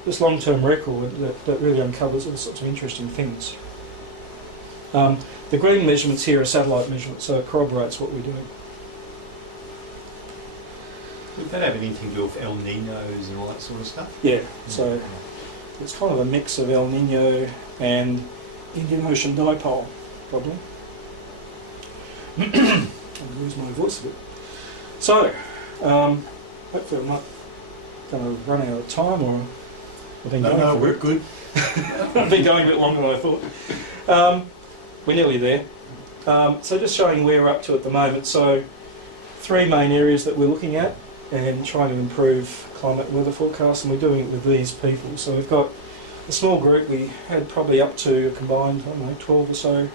this long-term record that really uncovers all sorts of interesting things. The green measurements here are satellite measurements, so it corroborates what we're doing. Would that have anything to do with El Ninos and all that sort of stuff? Yeah, so it's kind of a mix of El Nino and Indian Ocean dipole, probably. I'll lose my voice a bit. So, hopefully I'm not going to run out of time, or I've been going No, for we're it. good. I've been going a bit longer than I thought. We're nearly there. So just showing where we're up to at the moment. So 3 main areas that we're looking at and trying to improve climate and weather forecasts, and we're doing it with these people. So we've got a small group. We had probably up to a combined, I don't know, 12 or so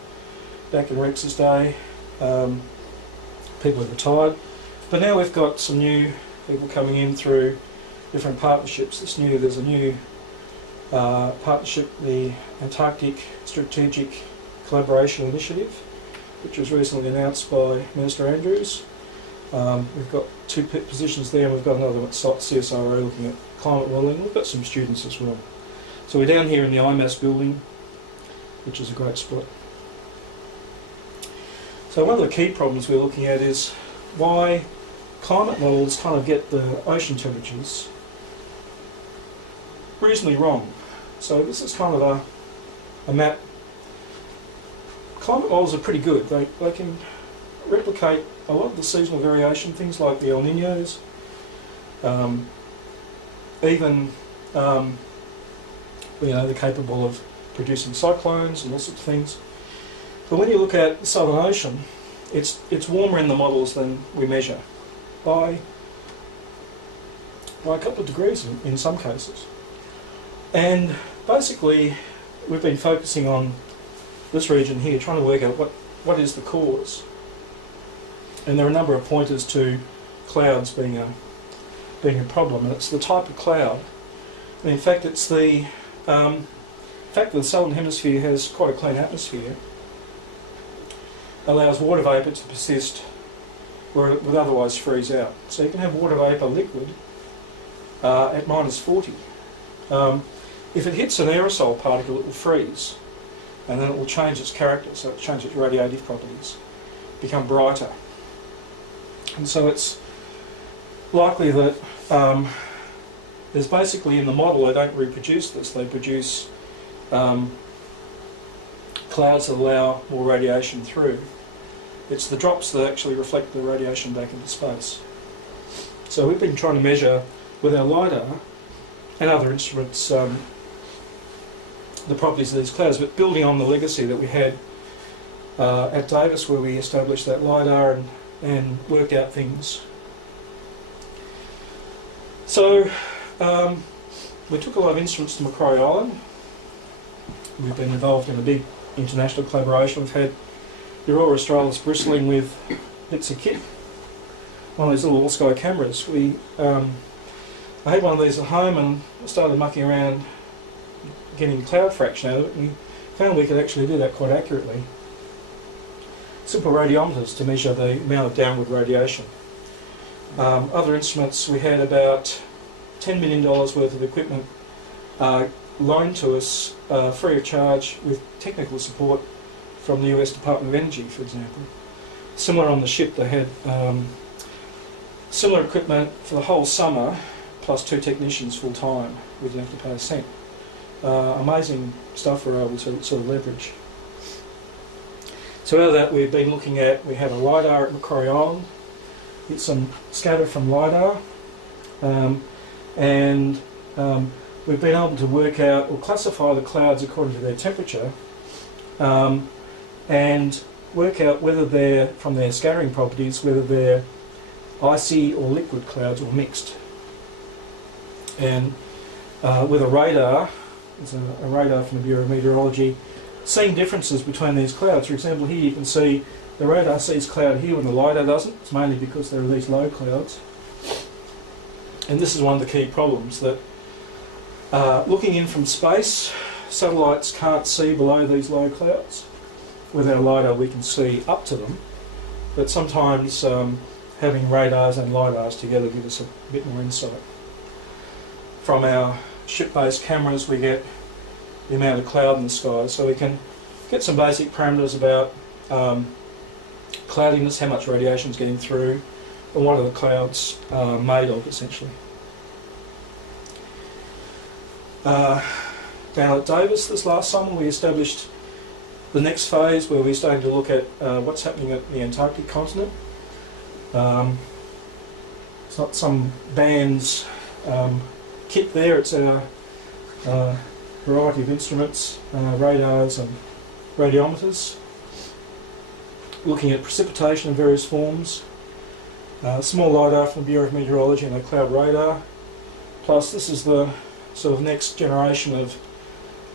back in Rex's day. People have retired. But now we've got some new people coming in through different partnerships. There's a new partnership, the Antarctic Strategic Collaboration Initiative, which was recently announced by Minister Andrews. We've got 2 positions there, and we've got another one at CSIRO looking at climate modelling. We've got some students as well. So we're down here in the IMAS building, which is a great spot. So one of the key problems we're looking at is why climate models kind of get the ocean temperatures reasonably wrong. So this is kind of a map. Climate models are pretty good. They can replicate a lot of the seasonal variation, things like the El Niños, even they're capable of producing cyclones and all sorts of things. But when you look at the Southern Ocean, it's warmer in the models than we measure by a couple of degrees in some cases. And basically we've been focusing on this region here, trying to work out what is the cause. And there are a number of pointers to clouds being a problem, and it's the type of cloud. And in fact, it's the fact that the southern hemisphere has quite a clean atmosphere allows water vapour to persist where it would otherwise freeze out. So you can have water vapour liquid at -40. If it hits an aerosol particle, it will freeze, and then it will change its character, so it will change its radiative properties, become brighter. And so it's likely that there's basically, in the model, they don't reproduce this, they produce clouds that allow more radiation through. It's the drops that actually reflect the radiation back into space. So we've been trying to measure with our LiDAR and other instruments the properties of these clouds, but building on the legacy that we had at Davis, where we established that LiDAR and worked out things. So we took a lot of instruments to Macquarie Island. We've been involved in a big international collaboration. We've had the Aurora Australis bristling with bits of kit. One of these little all-sky cameras. I had one of these at home and started mucking around getting cloud fraction out of it, and found we could actually do that quite accurately. Simple radiometers to measure the amount of downward radiation. Other instruments, we had about $10 million worth of equipment loaned to us free of charge with technical support from the US Department of Energy, for example. Similar on the ship, they had similar equipment for the whole summer, plus 2 technicians full time. We didn't have to pay a cent. Amazing stuff we're able to sort of leverage. So out of that, we've been looking at, we have a LiDAR at Macquarie Island, get some scatter from LiDAR, and we've been able to work out or classify the clouds according to their temperature, and work out whether they're, from their scattering properties, whether they're icy or liquid clouds or mixed. And with a radar, there's a radar from the Bureau of Meteorology, seeing differences between these clouds. For example, here you can see the radar sees cloud here when the LiDAR doesn't. It's mainly because there are these low clouds. And this is one of the key problems, that looking in from space, satellites can't see below these low clouds. With our LiDAR we can see up to them, but sometimes having radars and LiDARs together give us a bit more insight. From our ship-based cameras we get the amount of cloud in the sky, so we can get some basic parameters about cloudiness, how much radiation is getting through, and what are the clouds made of, essentially. Down at Davis this last summer we established the next phase, where we're starting to look at what's happening at the Antarctic continent. It's not some band's kit there, it's our variety of instruments, radars and radiometers, looking at precipitation in various forms, small LiDAR from the Bureau of Meteorology and a cloud radar, plus this is the sort of next generation of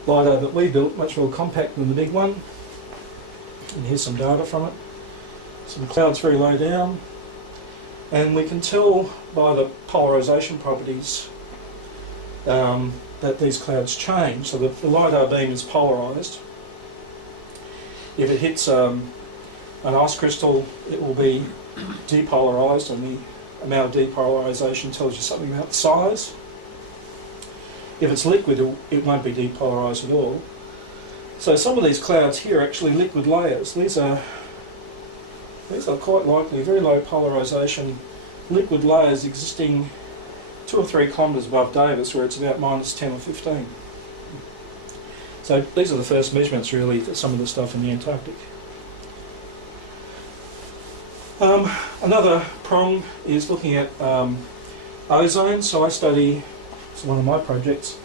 LiDAR that we built, much more compact than the big one, and here's some data from it. So the cloud's very low down, and we can tell by the polarisation properties that these clouds change, so that the LiDAR beam is polarised. If it hits an ice crystal, it will be depolarised, and the amount of depolarisation tells you something about the size. If it's liquid, it won't be depolarised at all. So some of these clouds here are actually liquid layers. These are quite likely very low polarisation liquid layers existing 2 or 3 kilometres above Davis, where it's about -10 or 15. So these are the first measurements really to some of the stuff in the Antarctic. Another prong is looking at ozone. So I study, it's one of my projects,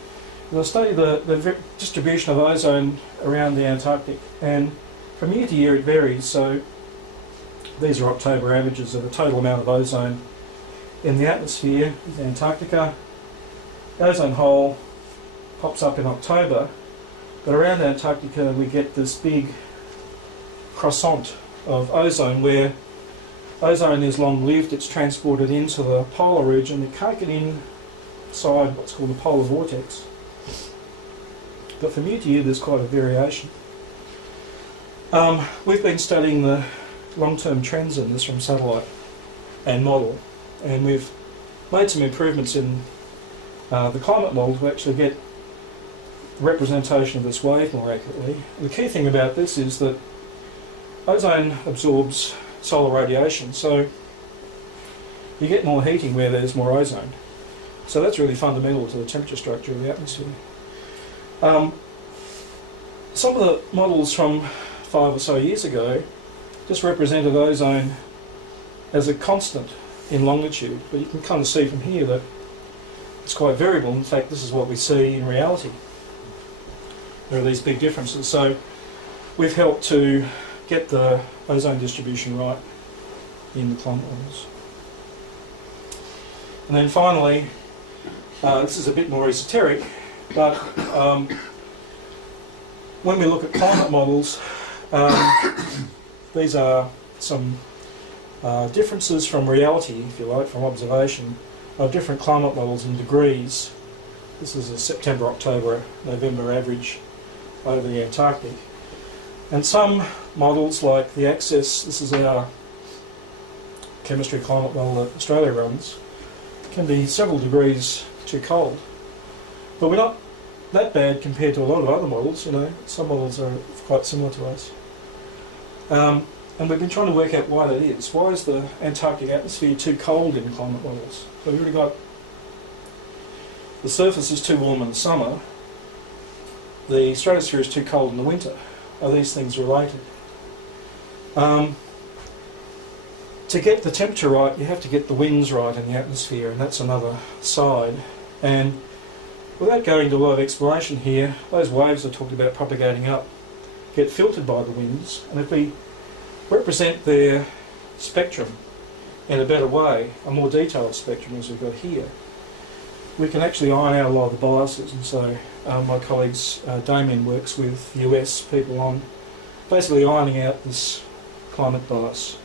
I study the distribution of ozone around the Antarctic, and from year to year it varies. So these are October averages of the total amount of ozone in the atmosphere of Antarctica. The ozone hole pops up in October, but around Antarctica we get this big croissant of ozone where ozone is long-lived, it's transported into the polar region, it can't get inside what's called the polar vortex. But from year to year there's quite a variation. We've been studying the long-term trends in this from satellite and model, and we've made some improvements in the climate model to actually get representation of this wave more accurately. The key thing about this is that ozone absorbs solar radiation, so you get more heating where there's more ozone. So that's really fundamental to the temperature structure of the atmosphere. Some of the models from 5 or so years ago just represented ozone as a constant in longitude, but you can kind of see from here that it's quite variable. In fact, this is what we see in reality. There are these big differences. So we've helped to get the ozone distribution right in the climate models. And then finally, this is a bit more esoteric, but when we look at climate models, these are some differences from reality, if you like, from observation, of different climate models in degrees. This is a September, October, November average over the Antarctic. And some models, like the Access, this is our chemistry climate model that Australia runs, can be several degrees too cold. But we're not that bad compared to a lot of other models, you know. Some models are quite similar to us. And we've been trying to work out why that is. Why is the Antarctic atmosphere too cold in climate models? So we've really got the surface is too warm in the summer, the stratosphere is too cold in the winter. Are these things related? To get the temperature right, you have to get the winds right in the atmosphere, and that's another side. And without going into a lot of exploration here, those waves I talked about propagating up get filtered by the winds, and if we represent their spectrum in a better way, a more detailed spectrum as we've got here, we can actually iron out a lot of the biases. And so my colleagues, Damien works with US people on basically ironing out this climate bias.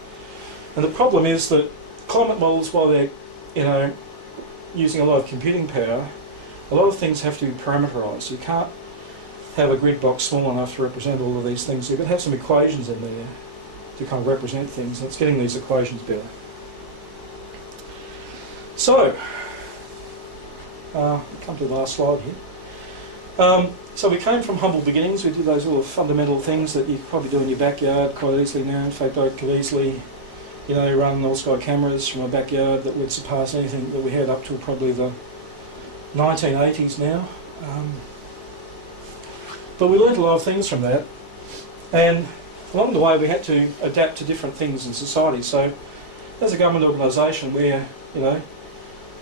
And the problem is that climate models, while they're, you know, using a lot of computing power, a lot of things have to be parameterised. You can't have a grid box small enough to represent all of these things. You've got to have some equations in there to kind of represent things, and it's getting these equations better. So, come to the last slide here. So we came from humble beginnings. We did those little fundamental things that you could probably do in your backyard quite easily now. In fact, I could easily, you know, run all-sky cameras from my backyard that would surpass anything that we had up till probably the 1980s now. But we learned a lot of things from that, and along the way we had to adapt to different things in society. So as a government organisation, we're, you know,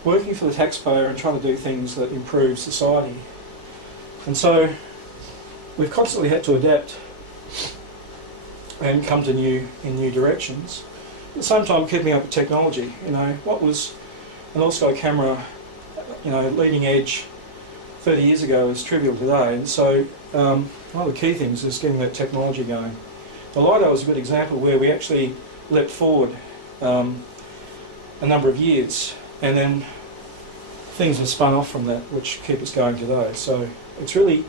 working for the taxpayer and trying to do things that improve society. And so we've constantly had to adapt and come to new directions. At the same time, keeping up with technology. You know, what was an all-sky camera, you know, leading edge 30 years ago is trivial today. And so one of the key things is getting that technology going. The LiDAR was a good example where we actually leapt forward a number of years, and then things have spun off from that which keep us going today. So it's really,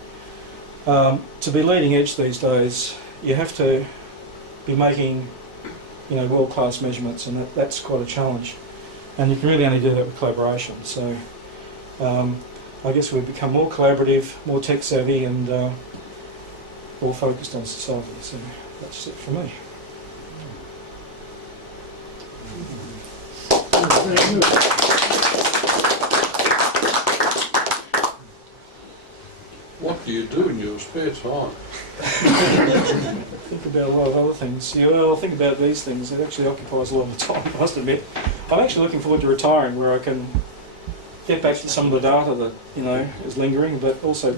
to be leading edge these days, you have to be making, you know, world-class measurements, and that's quite a challenge. And you can really only do that with collaboration. So I guess we've become more collaborative, more tech-savvy, and more focused on society. So that's it for me. What do you do in your spare time? Think about a lot of other things. Yeah, well, think about these things. It actually occupies a lot of time, I must admit. I'm actually looking forward to retiring, where I can get back to some of the data that, you know, is lingering, but also,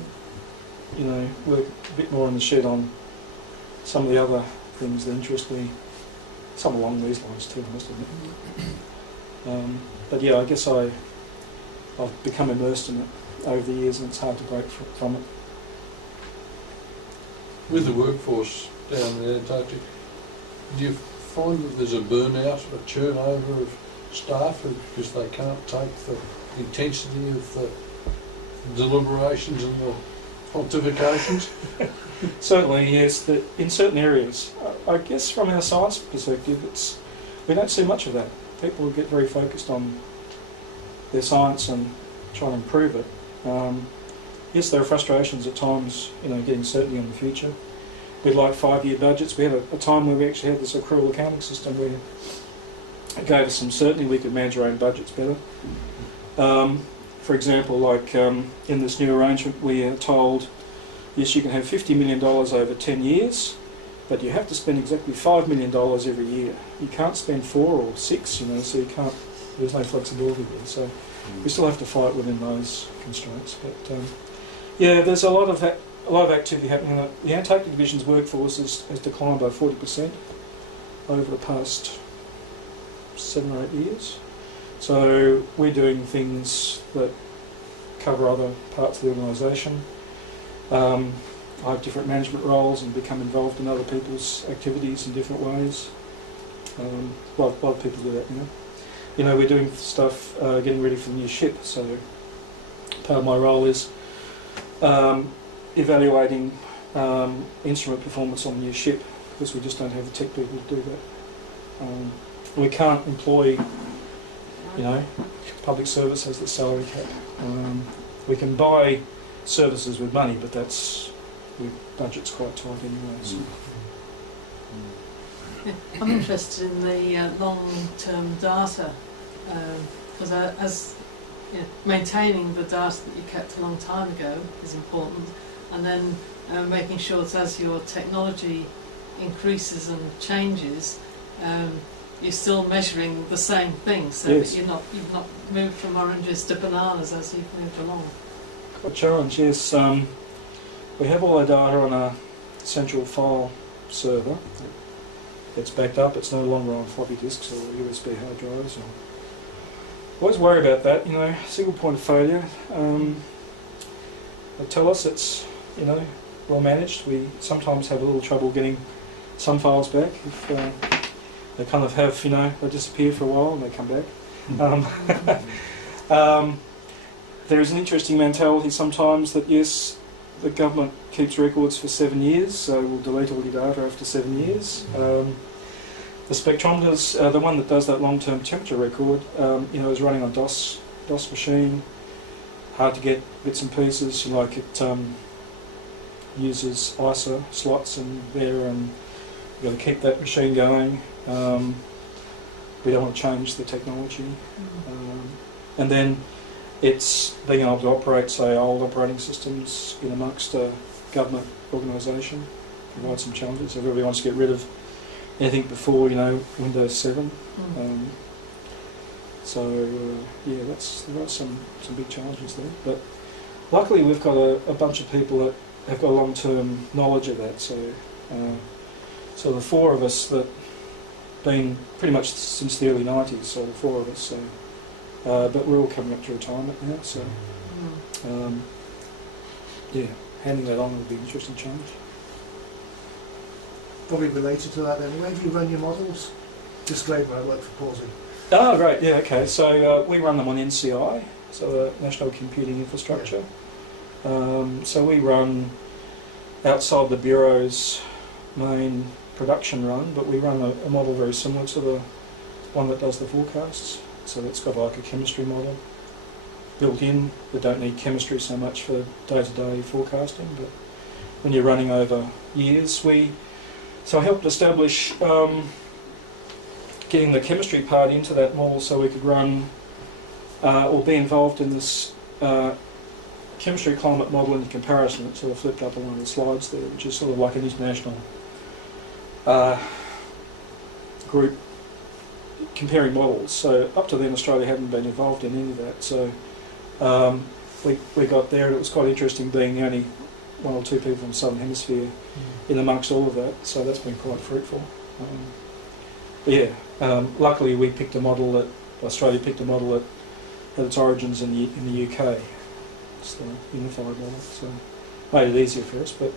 you know, work a bit more in the shed on some of the other things that interest me. Some along these lines too, I must admit. But yeah, I guess I've become immersed in it over the years, and it's hard to break from it. With the workforce down in the Antarctic, do you find that there's a burnout, a turnover of staff because they can't take the intensity of the deliberations and the pontifications? Certainly, yes. That in certain areas, I guess from our science perspective, we don't see much of that. People get very focused on their science and try to improve it. Yes, there are frustrations at times, you know, getting certainty on the future. We'd like 5-year budgets. We had a time where we actually had this accrual accounting system where it gave us some certainty we could manage our own budgets better. For example, like in this new arrangement, we are told, yes, you can have $50 million over 10 years, but you have to spend exactly $5 million every year. You can't spend 4 or 6, you know, so you can't, there's no flexibility there. So we still have to fight within those constraints. But yeah, there's a lot of activity happening. The Antarctic Division's workforce has declined by 40% over the past 7 or 8 years. So we're doing things that cover other parts of the organisation. I have different management roles and become involved in other people's activities in different ways. A lot of people do that, you know. You know, we're doing stuff, getting ready for the new ship, so part of my role is evaluating instrument performance on the new ship, because we just don't have the tech people to do that. We can't employ, you know, public service has the salary cap. We can buy services with money, but the budget's quite tight anyway. So. I'm interested in the long-term data, because as you know, maintaining the data that you kept a long time ago is important, and then making sure that as your technology increases and changes, you're still measuring the same thing, so yes. that you've not moved from oranges to bananas as you've moved along. Quite a challenge, yes. We have all our data on a central file server. It's backed up, it's no longer on floppy disks or USB hard drives. Always worry about that, you know, single point of failure. They tell us it's, you know, well managed. We sometimes have a little trouble getting some files back if they kind of have, you know, they disappear for a while and they come back. There's an interesting mentality sometimes that, yes, the government keeps records for 7 years, so we'll delete all your data after 7 years. The spectrometers, the one that does that long-term temperature record, you know, is running on DOS machine. Hard to get bits and pieces, like it uses ISA slots in there, and you've got to keep that machine going. We don't want to change the technology. And then it's being able to operate, say, old operating systems in amongst a government organisation provides some challenges. Everybody wants to get rid of anything before, you know, Windows 7. Yeah, there are some big challenges there. But luckily, we've got a bunch of people that have got long-term knowledge of that. So the 4 of us that been pretty much since the early 90s. So the 4 of us. So. But we're all coming up to retirement now, so yeah, handing that on will be an interesting challenge. Probably related to that then, where do you run your models? Disclaimer, I work for Pawsey. Oh, great, yeah, okay. So we run them on NCI, so the National Computing Infrastructure. Yeah. So we run outside the Bureau's main production run, but we run a model very similar to the one that does the forecasts. So it's got like a chemistry model built in. We don't need chemistry so much for day-to-day forecasting, but when you're running over years, so I helped establish getting the chemistry part into that model so we could run or be involved in this chemistry climate model in comparison. It's sort of flipped up on one of the slides there, which is sort of like an international group comparing models. So up to then Australia hadn't been involved in any of that. So we got there, and it was quite interesting being the only one or two people from the Southern Hemisphere in amongst all of that. So that's been quite fruitful. Luckily we picked a model that Australia picked a model that had its origins in the UK. It's the unified model, so made it easier for us. But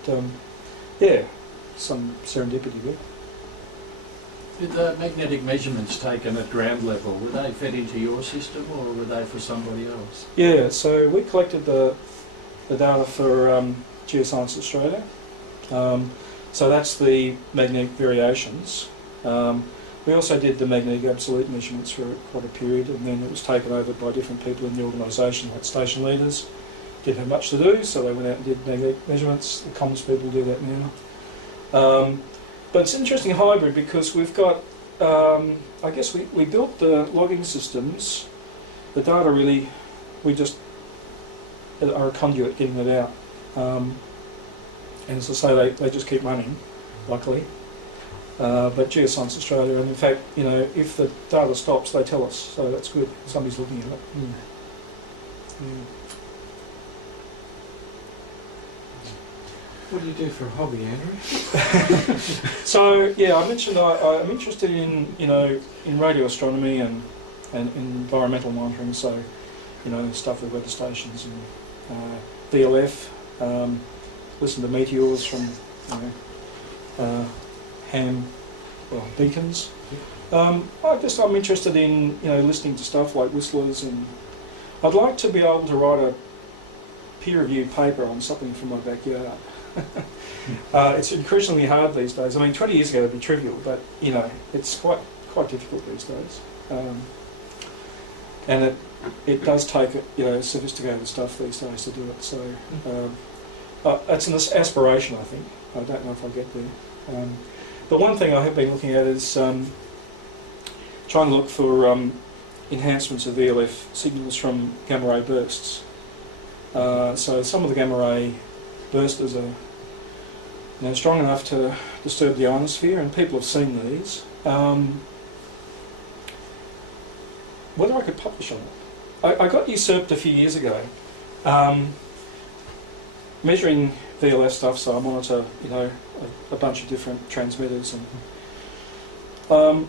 some serendipity there. Did the magnetic measurements taken at ground level, were they fed into your system or were they for somebody else? Yeah, so we collected the data for Geoscience Australia. So that's the magnetic variations. We also did the magnetic absolute measurements for quite a period, and then it was taken over by different people in the organisation, like station leaders. Didn't have much to do, so they went out and did magnetic measurements. The comms people do that now. But it's an interesting hybrid because we've got, I guess we built the logging systems. The data really, we just are a conduit getting it out. And as I say, they just keep running, luckily. But Geoscience Australia, and in fact, you know, if the data stops, they tell us, so that's good. Somebody's looking at it. What do you do for a hobby, Andrew? So yeah, I mentioned I'm interested in in radio astronomy and environmental monitoring. So stuff with weather stations and VLF. Listen to meteors from beacons. I'm interested in listening to stuff like whistlers, and I'd like to be able to write a peer-reviewed paper on something from my backyard. It's increasingly hard these days. I mean, 20 years ago it'd be trivial, but it's quite difficult these days. And it does take sophisticated stuff these days to do it. So it's an aspiration, I think. I don't know if I'll get there. But one thing I have been looking at is trying to look for enhancements of VLF signals from gamma ray bursts. So some of the gamma ray bursters are strong enough to disturb the ionosphere, and people have seen these. Whether I could publish on it. I got usurped a few years ago measuring VLF stuff, so I monitor a bunch of different transmitters, and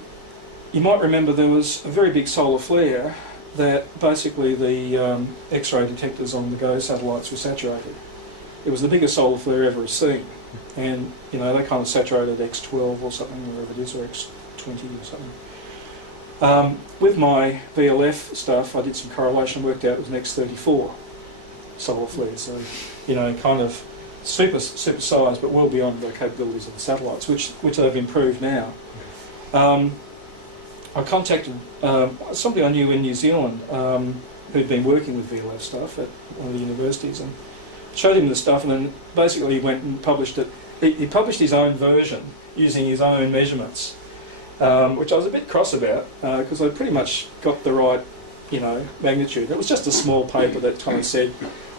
you might remember there was a very big solar flare that basically the X-ray detectors on the GO satellites were saturated. It was the biggest solar flare ever seen, and they kind of saturated X12 or something, wherever it is, or X20 or something. With my VLF stuff, I did some correlation, worked out it was an X34 solar flare, so kind of super size, but well beyond the capabilities of the satellites, which they've improved now. I contacted somebody I knew in New Zealand who'd been working with VLF stuff at one of the universities, and showed him the stuff, and then basically he went and published it. He published his own version using his own measurements, which I was a bit cross about because I pretty much got the right magnitude. It was just a small paper that kind of said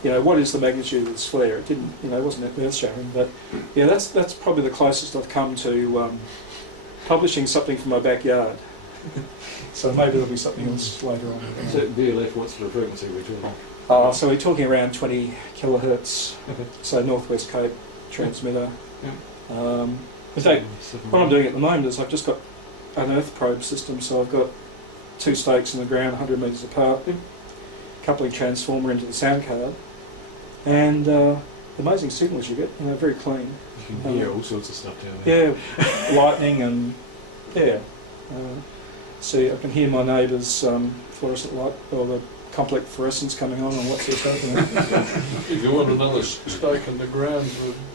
what is the magnitude of this flare. It didn't, it wasn't earth-shattering, but yeah, that's probably the closest I've come to publishing something from my backyard. So maybe there'll be something else later on. So VLF, what's the frequency we're talking? So we're talking around 20 kilohertz. So Northwest Cape transmitter. In fact, what I'm doing at the moment is I've just got an Earth probe system. So I've got 2 stakes in the ground, 100 metres apart, coupling transformer into the sound card, and amazing signals you get. Very clean. You can hear all sorts of stuff down there. Yeah, lightning and see, I can hear my neighbour's fluorescent light, or the complex fluorescence coming on and what's this happening. If you want another stake in the ground,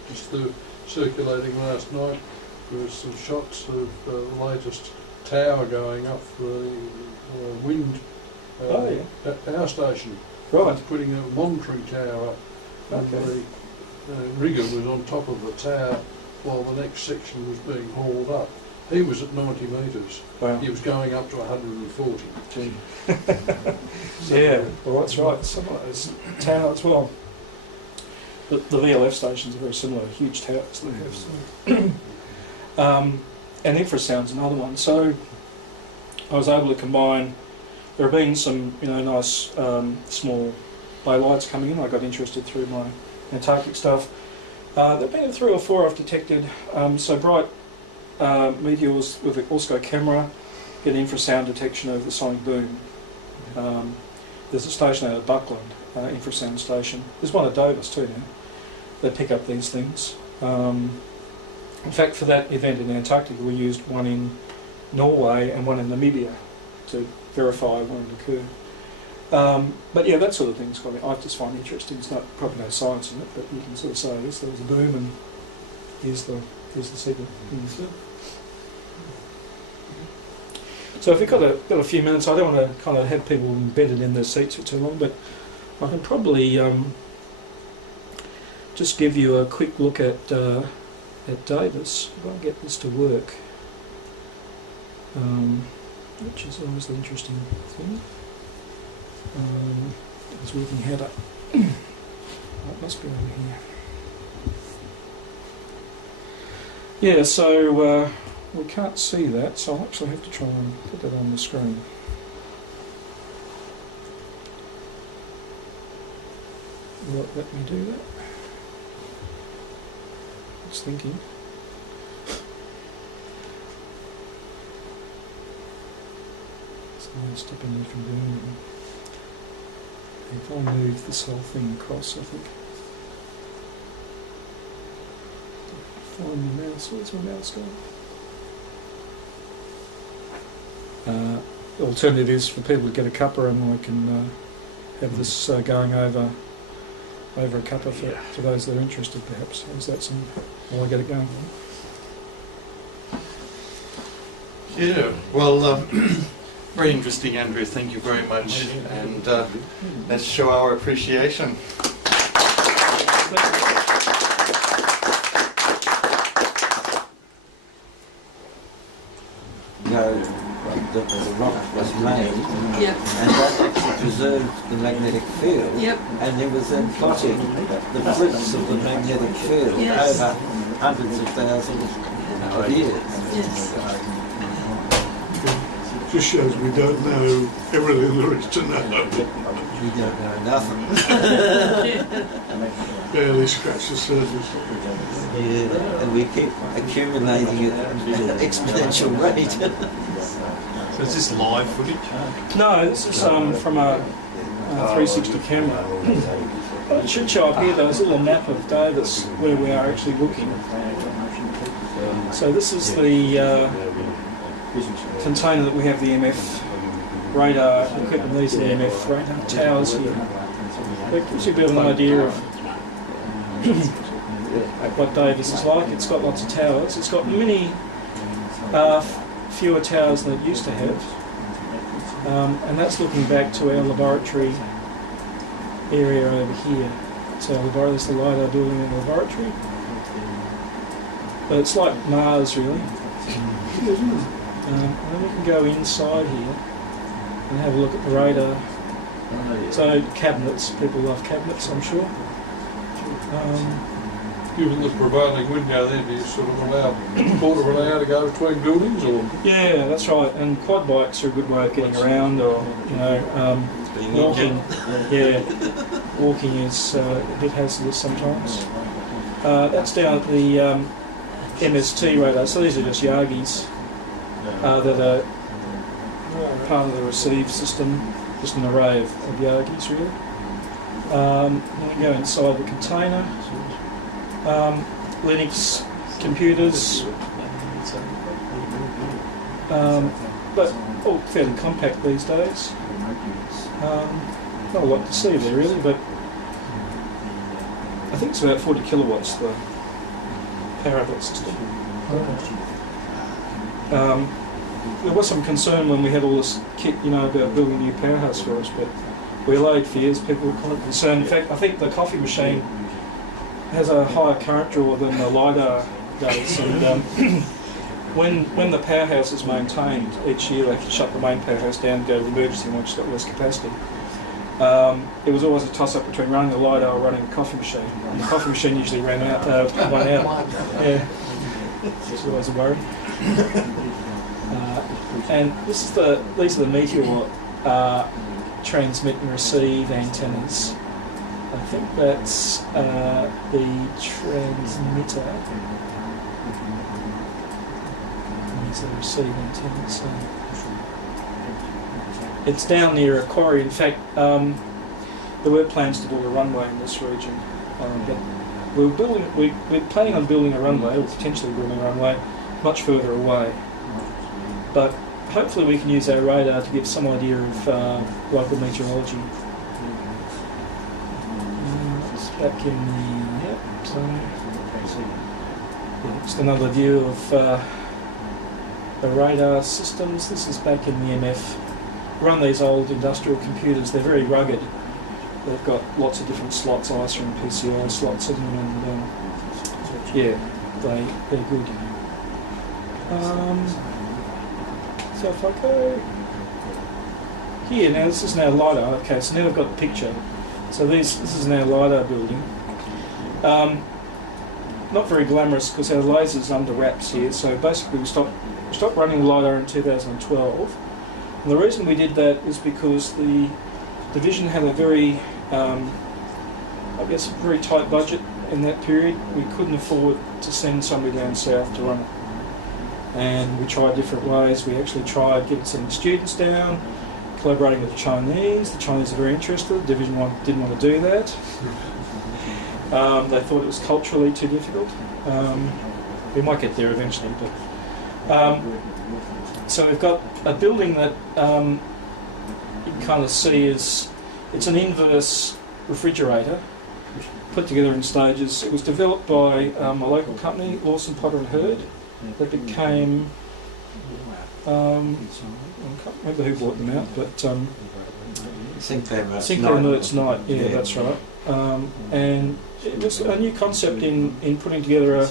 just circulating last night, there was some shots of the latest tower going up for the wind power station. Right. Putting a monitoring tower up. Okay. And the rigger was on top of the tower while the next section was being hauled up. He was at 90 metres. Wow. He was going up to 140. Gee. Yeah, well that's right. Some of those towers, well, the VLF stations are very similar, huge towers they have. So. And infrasound's another one. So I was able to combine. There have been some, nice small low lights coming in. I got interested through my Antarctic stuff. There have been 3 or 4 I've detected. So bright meteors with an also camera get infrasound detection of the sonic boom. There's a station out at Buckland, infrasound station. There's one at Davis too now. They pick up these things. In fact, for that event in Antarctica, we used one in Norway and one in Namibia to verify when it occurred. But yeah, that sort of thing's I just find interesting. It's not probably no science in it, but you can sort of say this. There was a boom, and here's the signal. So if we've got a few minutes, I don't want to kind of have people embedded in their seats for too long, but I can probably just give you a quick look at Davis. If I can get this to work, which is always the interesting thing. It's working header. It must be over here. Yeah, so we can't see that, so I'll actually have to try and put that on the screen. Will it let me do that? It's thinking. It's stopping me from doing it. If I move this whole thing across, I think. Find my mouse. Where's my mouse going? The alternative is for people to get a cuppa, and I can have this going over a cuppa for those that are interested, perhaps. Is that some? Will I get it going? Yeah, well, very interesting, Andrew. Thank you very much. And let's show our appreciation. The rock was made, Yep. and that actually preserved the magnetic field, Yep. and there was then plotting the flips of the magnetic field Yes. over hundreds of thousands of years. Yes. Just shows we don't know everything there is to know. We don't know nothing. Barely scratch the surface. Yeah, and we keep accumulating it at an exponential rate. So is this live footage? No, this is from a 360 camera. It should show up here though, there's a little map of Davis where we are actually looking. So this is the container that we have the MF radar equipment. These are the MF radar towers here. That gives you a bit of an idea of what Davis is like. It's got lots of towers. It's got many fewer towers than it used to have, and that's looking back to our laboratory area over here. So our laboratory, there's the LiDAR building in the laboratory, but it's like Mars really. And then we can go inside here and have a look at the radar. So cabinets, people love cabinets, I'm sure. Given the prevailing wind down there, do you sort of allow a quarter of an hour to go between buildings, or? Yeah, that's right. And quad bikes are a good way of getting around, or walking. Yeah, walking is a bit hazardous sometimes. That's down at the MST radar. So these are just Yagis that are part of the receive system. Just an array of Yagis, really. Then we go inside the container. Linux computers, but all fairly compact these days. Not a lot to see there really, but I think it's about 40 kilowatts, the power of that system. There was some concern when we had all this kit, about building a new powerhouse for us, but we allayed fears. People were quite concerned. In fact, I think the coffee machine has a higher current draw than the LiDAR does, and when the powerhouse is maintained each year, they can shut the main powerhouse down and go to the emergency one, which has got less capacity. it was always a toss-up between running the LiDAR or running the coffee machine. And the coffee machine usually won out. Yeah, it's always a worry. And these are the meteor transmit and receive antennas. I think that's the transmitter. These are the receive antennas. So it's down near a quarry. In fact, there were plans to build a runway in this region, but we're planning on building a runway, or potentially building a runway, much further away. But hopefully we can use our radar to give some idea of local meteorology. It's back in the just another view of the radar systems. This is back in the MF. Run these old industrial computers. They're very rugged. They've got lots of different slots, ISA and PCI slots in them, and yeah, they're good. So if I go here, now this is now LiDAR. Okay, so now I've got the picture. So this is now LiDAR building. Not very glamorous because our laser's under wraps here. So basically we stopped running LiDAR in 2012. And the reason we did that is because the division had a very, very tight budget in that period. We couldn't afford to send somebody down south to run it. And we tried different ways. We actually tried sending students down, collaborating with the Chinese. The Chinese are very interested. The Division 1 didn't want to do that. They thought it was culturally too difficult. We might get there eventually, but so we've got a building that you can kind of see it's an inverse refrigerator put together in stages. It was developed by a local company, Lawson Potter and Hurd, that became I can't remember who bought them out, but Sinclair Mertz Knight, yeah, that's right. And it was a new concept in putting together a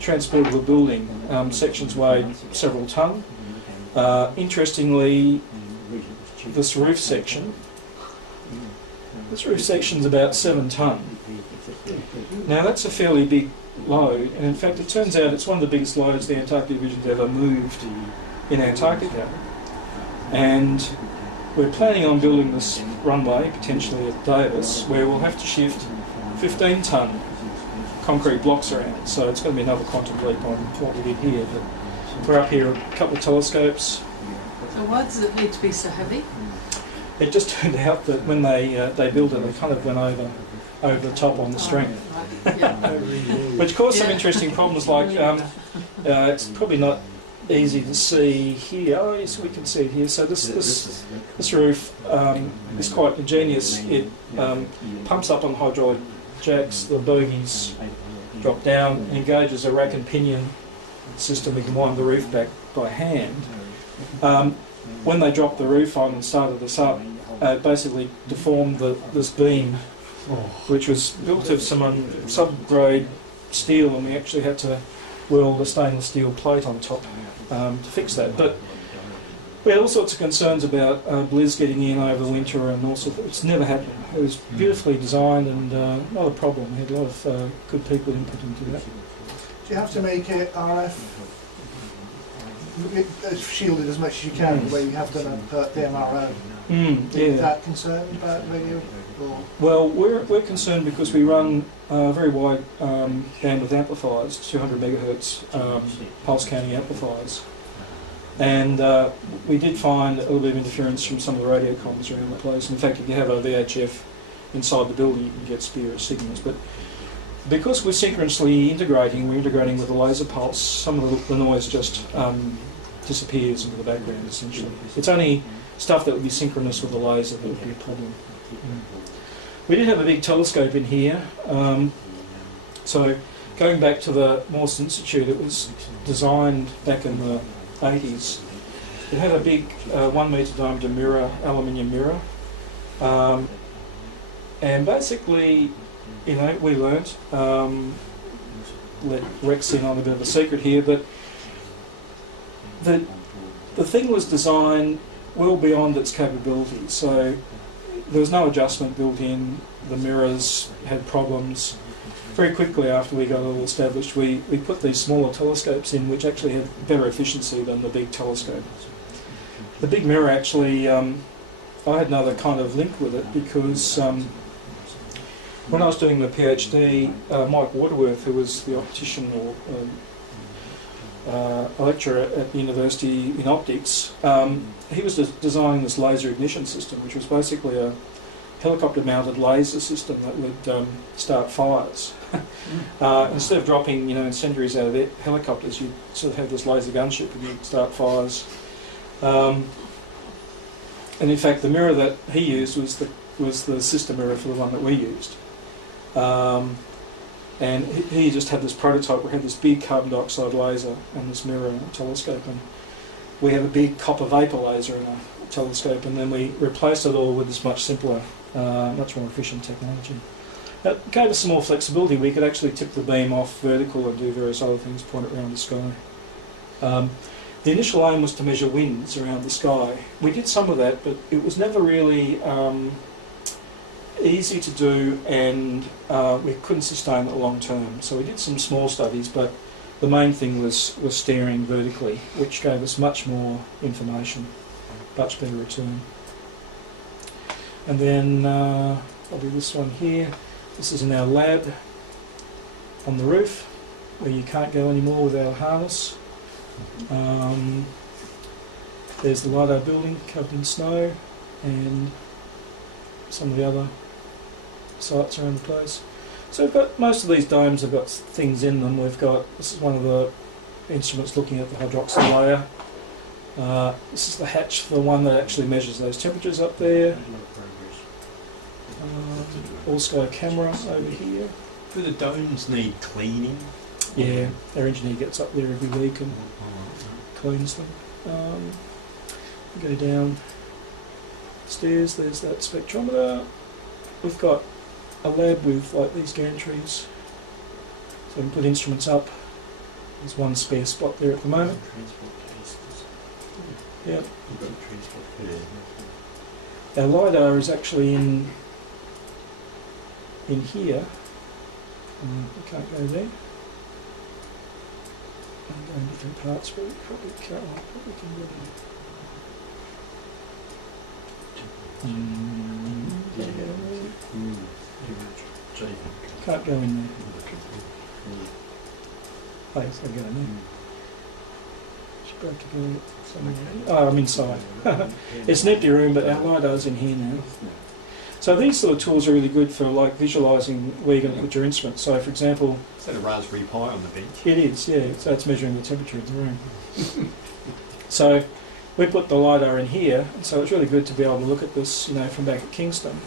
transportable building. Sections weighed several tonne. Interestingly, this roof section's about 7 tonne. Now that's a fairly big load, and in fact it turns out it's one of the biggest loads the Antarctic Division's ever moved in Antarctica. And we're planning on building this runway, potentially at Davis, where we'll have to shift 15 tonne concrete blocks around. So it's going to be another quantum leap on what we did here. But we're up here, a couple of telescopes. So why does it need to be so heavy? It just turned out that when they built it, they kind of went over the top on the strength. Right. Yeah. Which caused some interesting problems, like it's probably not easy to see here. Oh yes, we can see it here. So this roof is quite ingenious. It pumps up on hydraulic jacks, the bogies drop down, and engages a rack and pinion system. We can wind the roof back by hand. When they dropped the roof on and started this up, it basically deformed this beam, which was built of some sub-grade steel, and we actually had to weld a stainless steel plate on top to fix that. But we had all sorts of concerns about blizz getting in over the winter, and also it's never happened. It was beautifully designed and not a problem. We had a lot of good people input into that. Do you have to make it RF shielded as much as you can, the way you have done at the MRO? Are you that concerned about radio? Or? Well, we're concerned because we run very wide bandwidth amplifiers, 200 megahertz pulse counting amplifiers, and we did find a little bit of interference from some of the radio comms around the place. In fact, if you have a VHF inside the building, you can get spurious signals. But because we're synchronously integrating, we're integrating with a laser pulse, some of the noise just disappears into the background, essentially. It's only stuff that would be synchronous with the laser that would be a problem. We did have a big telescope in here. So going back to the Morse Institute, it was designed back in the 80s. It had a big 1 metre diameter mirror, aluminium mirror. And basically, we learnt, let Rex in on a bit of a secret here, but the thing was designed well beyond its capabilities. So there was no adjustment built in. The mirrors had problems. Very quickly after we got it all established, we put these smaller telescopes in, which actually had better efficiency than the big telescope. The big mirror actually, I had another kind of link with it because when I was doing the PhD, Mike Waterworth, who was the optician or a lecturer at the university in optics, he was designing this laser ignition system, which was basically a helicopter-mounted laser system that would start fires. Instead of dropping, incendiaries out of the helicopters, you'd sort of have this laser gunship and you'd start fires. And in fact, the mirror that he used was the sister mirror for the one that we used. And he just had this prototype where he had this big carbon dioxide laser and this mirror and a telescope, and we have a big copper vapour laser and a telescope, and then we replaced it all with this much simpler, much more efficient technology. That gave us some more flexibility. We could actually tip the beam off vertical and do various other things, point it around the sky. The initial aim was to measure winds around the sky. We did some of that, but it was never really easy to do, and we couldn't sustain it long term. So we did some small studies, but the main thing was staring vertically, which gave us much more information, much better return. And then I'll do this one here. This is in our lab on the roof, where you can't go anymore without a harness. There's the LiDAR building covered in snow, and some of the other sites around the place. So we've got, most of these domes have got things in them. This is one of the instruments looking at the hydroxyl layer. This is the hatch for the one that actually measures those temperatures up there. All-sky camera over here. Do the domes need cleaning? Yeah, our engineer gets up there every week and cleans them. Go down stairs, there's that spectrometer. We've got a lab with like these gantries, so we can put instruments up. There's one spare spot there at the moment. Yeah. Our LiDAR is actually in here. We can't go there. I'm going different parts, but we probably can go there. Can't go in there. Oh, yes, I go in there. Should be able to go somewhere. Oh, I'm inside. It's an empty room, but our LiDAR's in here now. So these sort of tools are really good for like visualising where you're going to put your instrument. So, for example, is that a Raspberry Pi on the bench? It is, yeah. So it's measuring the temperature of the room. So we put the LiDAR in here, and so it's really good to be able to look at this, from back at Kingston,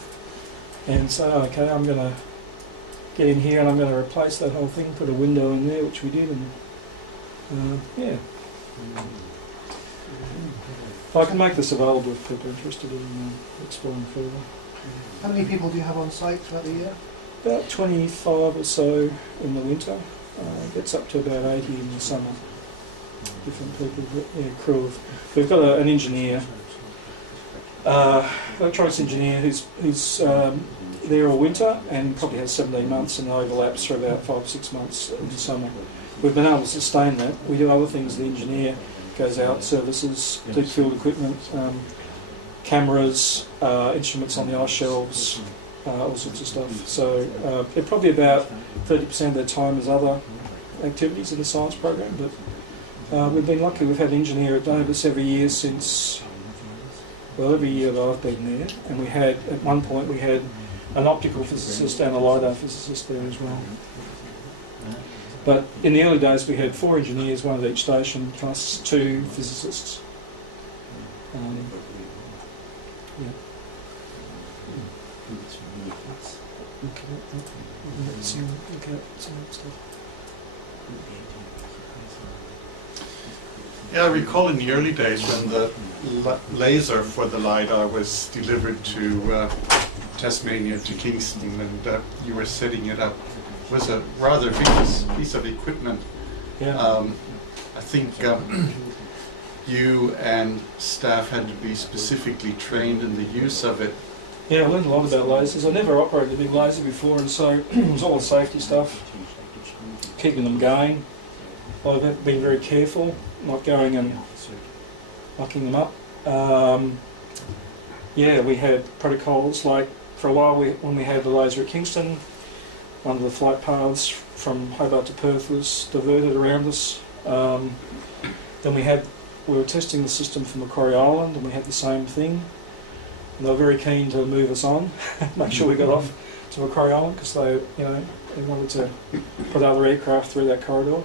and say, okay, I'm going to get in here and I'm going to replace that whole thing, put a window in there, which we did, and yeah. I can make this available if people are interested in exploring further. How many people do you have on site throughout the year? About 25 or so in the winter. Gets up to about 80 in the summer. Different people, but yeah, crew of. We've got an engineer, electronics engineer, who's there all winter and probably has 17 months and overlaps for about 5 or 6 months in the summer. We've been able to sustain that. We do other things. The engineer goes out, services, deep field equipment, cameras, instruments on the ice shelves, all sorts of stuff. So they're probably about 30% of their time is other activities in the science program, but we've been lucky. We've had an engineer at Davis every year since, well, every year that I've been there, and we had, at one point, we had an optical physicist and a LiDAR physicist there as well. But in the early days we had 4 engineers, one at each station, plus 2 physicists. Yeah. Look at some stuff. Yeah, I recall in the early days when the laser for the LiDAR was delivered to Tasmania, to Kingston, and you were setting it up. It was a rather big piece of equipment. Yeah. I think you and staff had to be specifically trained in the use of it, Yeah, I learned a lot about lasers. I never operated a big laser before, and so it was all the safety stuff, keeping them going. I've been very careful, not going and knocking them up. Yeah, we had protocols like, for a while when we had the laser at Kingston, one of the flight paths from Hobart to Perth was diverted around us. Then we were testing the system for Macquarie Island, and we had the same thing. And they were very keen to move us on, make sure we got off to Macquarie Island, because they wanted to put other aircraft through that corridor.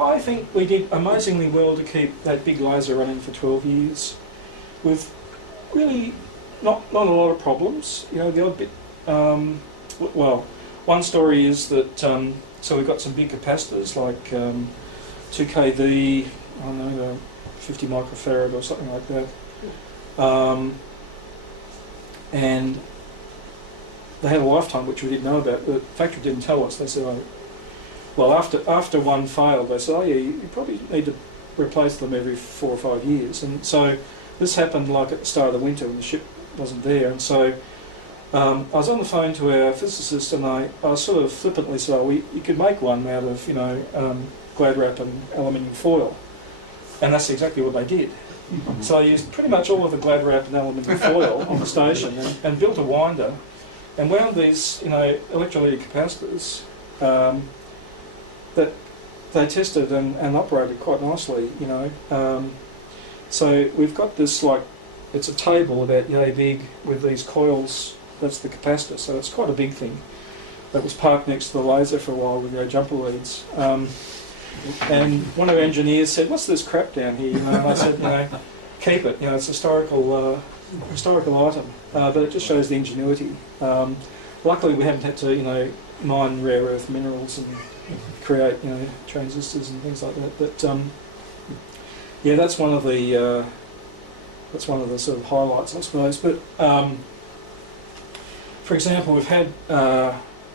I think we did amazingly well to keep that big laser running for 12 years, with really not a lot of problems. You know, the odd bit. Well, one story is that so we got some big capacitors like 2 kV, I don't know, 50 microfarad or something like that, and they had a lifetime which we didn't know about. The factory didn't tell us. They said, oh, well, after one failed, they said, oh yeah, you probably need to replace them every 4 or 5 years. And so this happened like at the start of the winter when the ship wasn't there. And so I was on the phone to our physicist, and I sort of flippantly said, oh, you could make one out of, you know, glad wrap and aluminium foil. And that's exactly what they did. So I used pretty much all of the glad wrap and aluminium foil on the station, and built a winder, and wound these, you know, electrolytic capacitors that they tested and operated quite nicely, you know. So we've got this, like, it's a table about yay big with these coils. That's the capacitor, so it's quite a big thing. That was parked next to the laser for a while with our jumper leads. And one of our engineers said, "What's this crap down here?" You know, and I said, "You know, keep it. You know, it's a historical item, but it just shows the ingenuity." Luckily, we haven't had to, you know, mine rare earth minerals and create, you know, transistors and things like that. But yeah, that's one of the sort of highlights, I suppose. But for example, we've had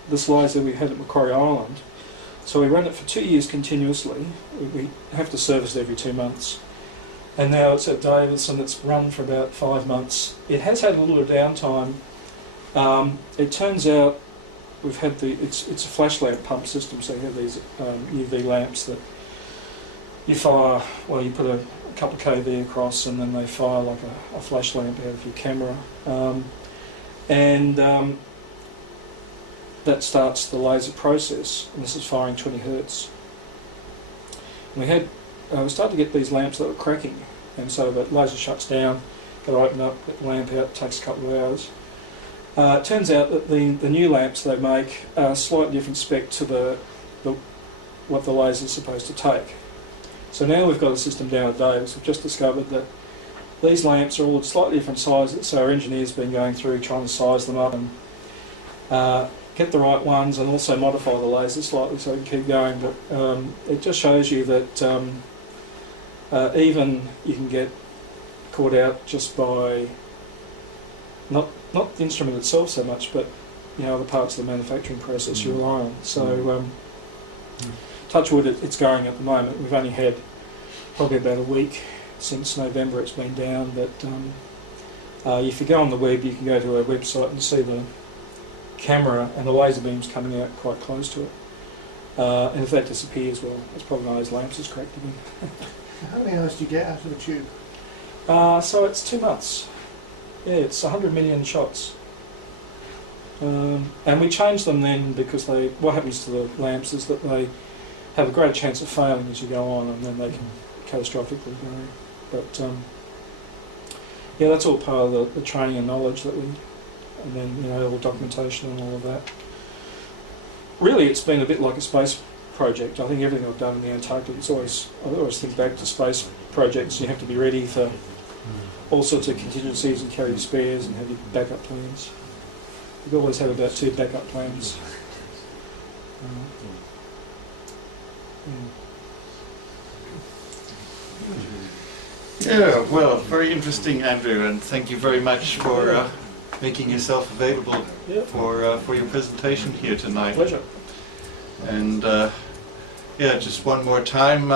this laser we had at Macquarie Island. So we ran it for 2 years continuously. We have to service it every 2 months. And now it's at Davidson. It's run for about 5 months. It has had a little downtime. It turns out we've had it's a flash lamp pump system. So you have these UV lamps that you fire. Well, you put a couple of kV across, and then they fire like a flash lamp out of your camera. That starts the laser process, and this is firing 20 hertz. And we started to get these lamps that were cracking, and so the laser shuts down, got to open up, get the lamp out, it takes a couple of hours. It turns out that the new lamps they make are slightly different spec to what the laser is supposed to take. So now we've got a system down at Davis. We've just discovered that these lamps are all slightly different sizes, so our engineers have been going through trying to size them up and get the right ones, and also modify the laser slightly so we can keep going. But it just shows you that even you can get caught out just by not the instrument itself so much, but you know, other parts of the manufacturing process you rely on. So touch wood, it's going at the moment. We've only had probably about a week since November it's been down, but if you go on the web, you can go to our website and see the camera and the laser beams coming out quite close to it. And if that disappears, well, it's probably one of those lamps that's cracked again. How many hours do you get out of a tube? So it's 2 months. Yeah, it's 100 million shots. And we change them then because what happens to the lamps is that they have a greater chance of failing as you go on, and then they can catastrophically go. But yeah, that's all part of the training and knowledge that and then, you know, all documentation and all of that. Really, it's been a bit like a space project. I think everything I've done in the Antarctic, I always think back to space projects. You have to be ready for all sorts of contingencies and carry your spares and have your backup plans. We've always had about 2 backup plans. Yeah, well, very interesting, Andrew, and thank you very much for making yourself available for your presentation here tonight. Pleasure. And yeah, just one more time.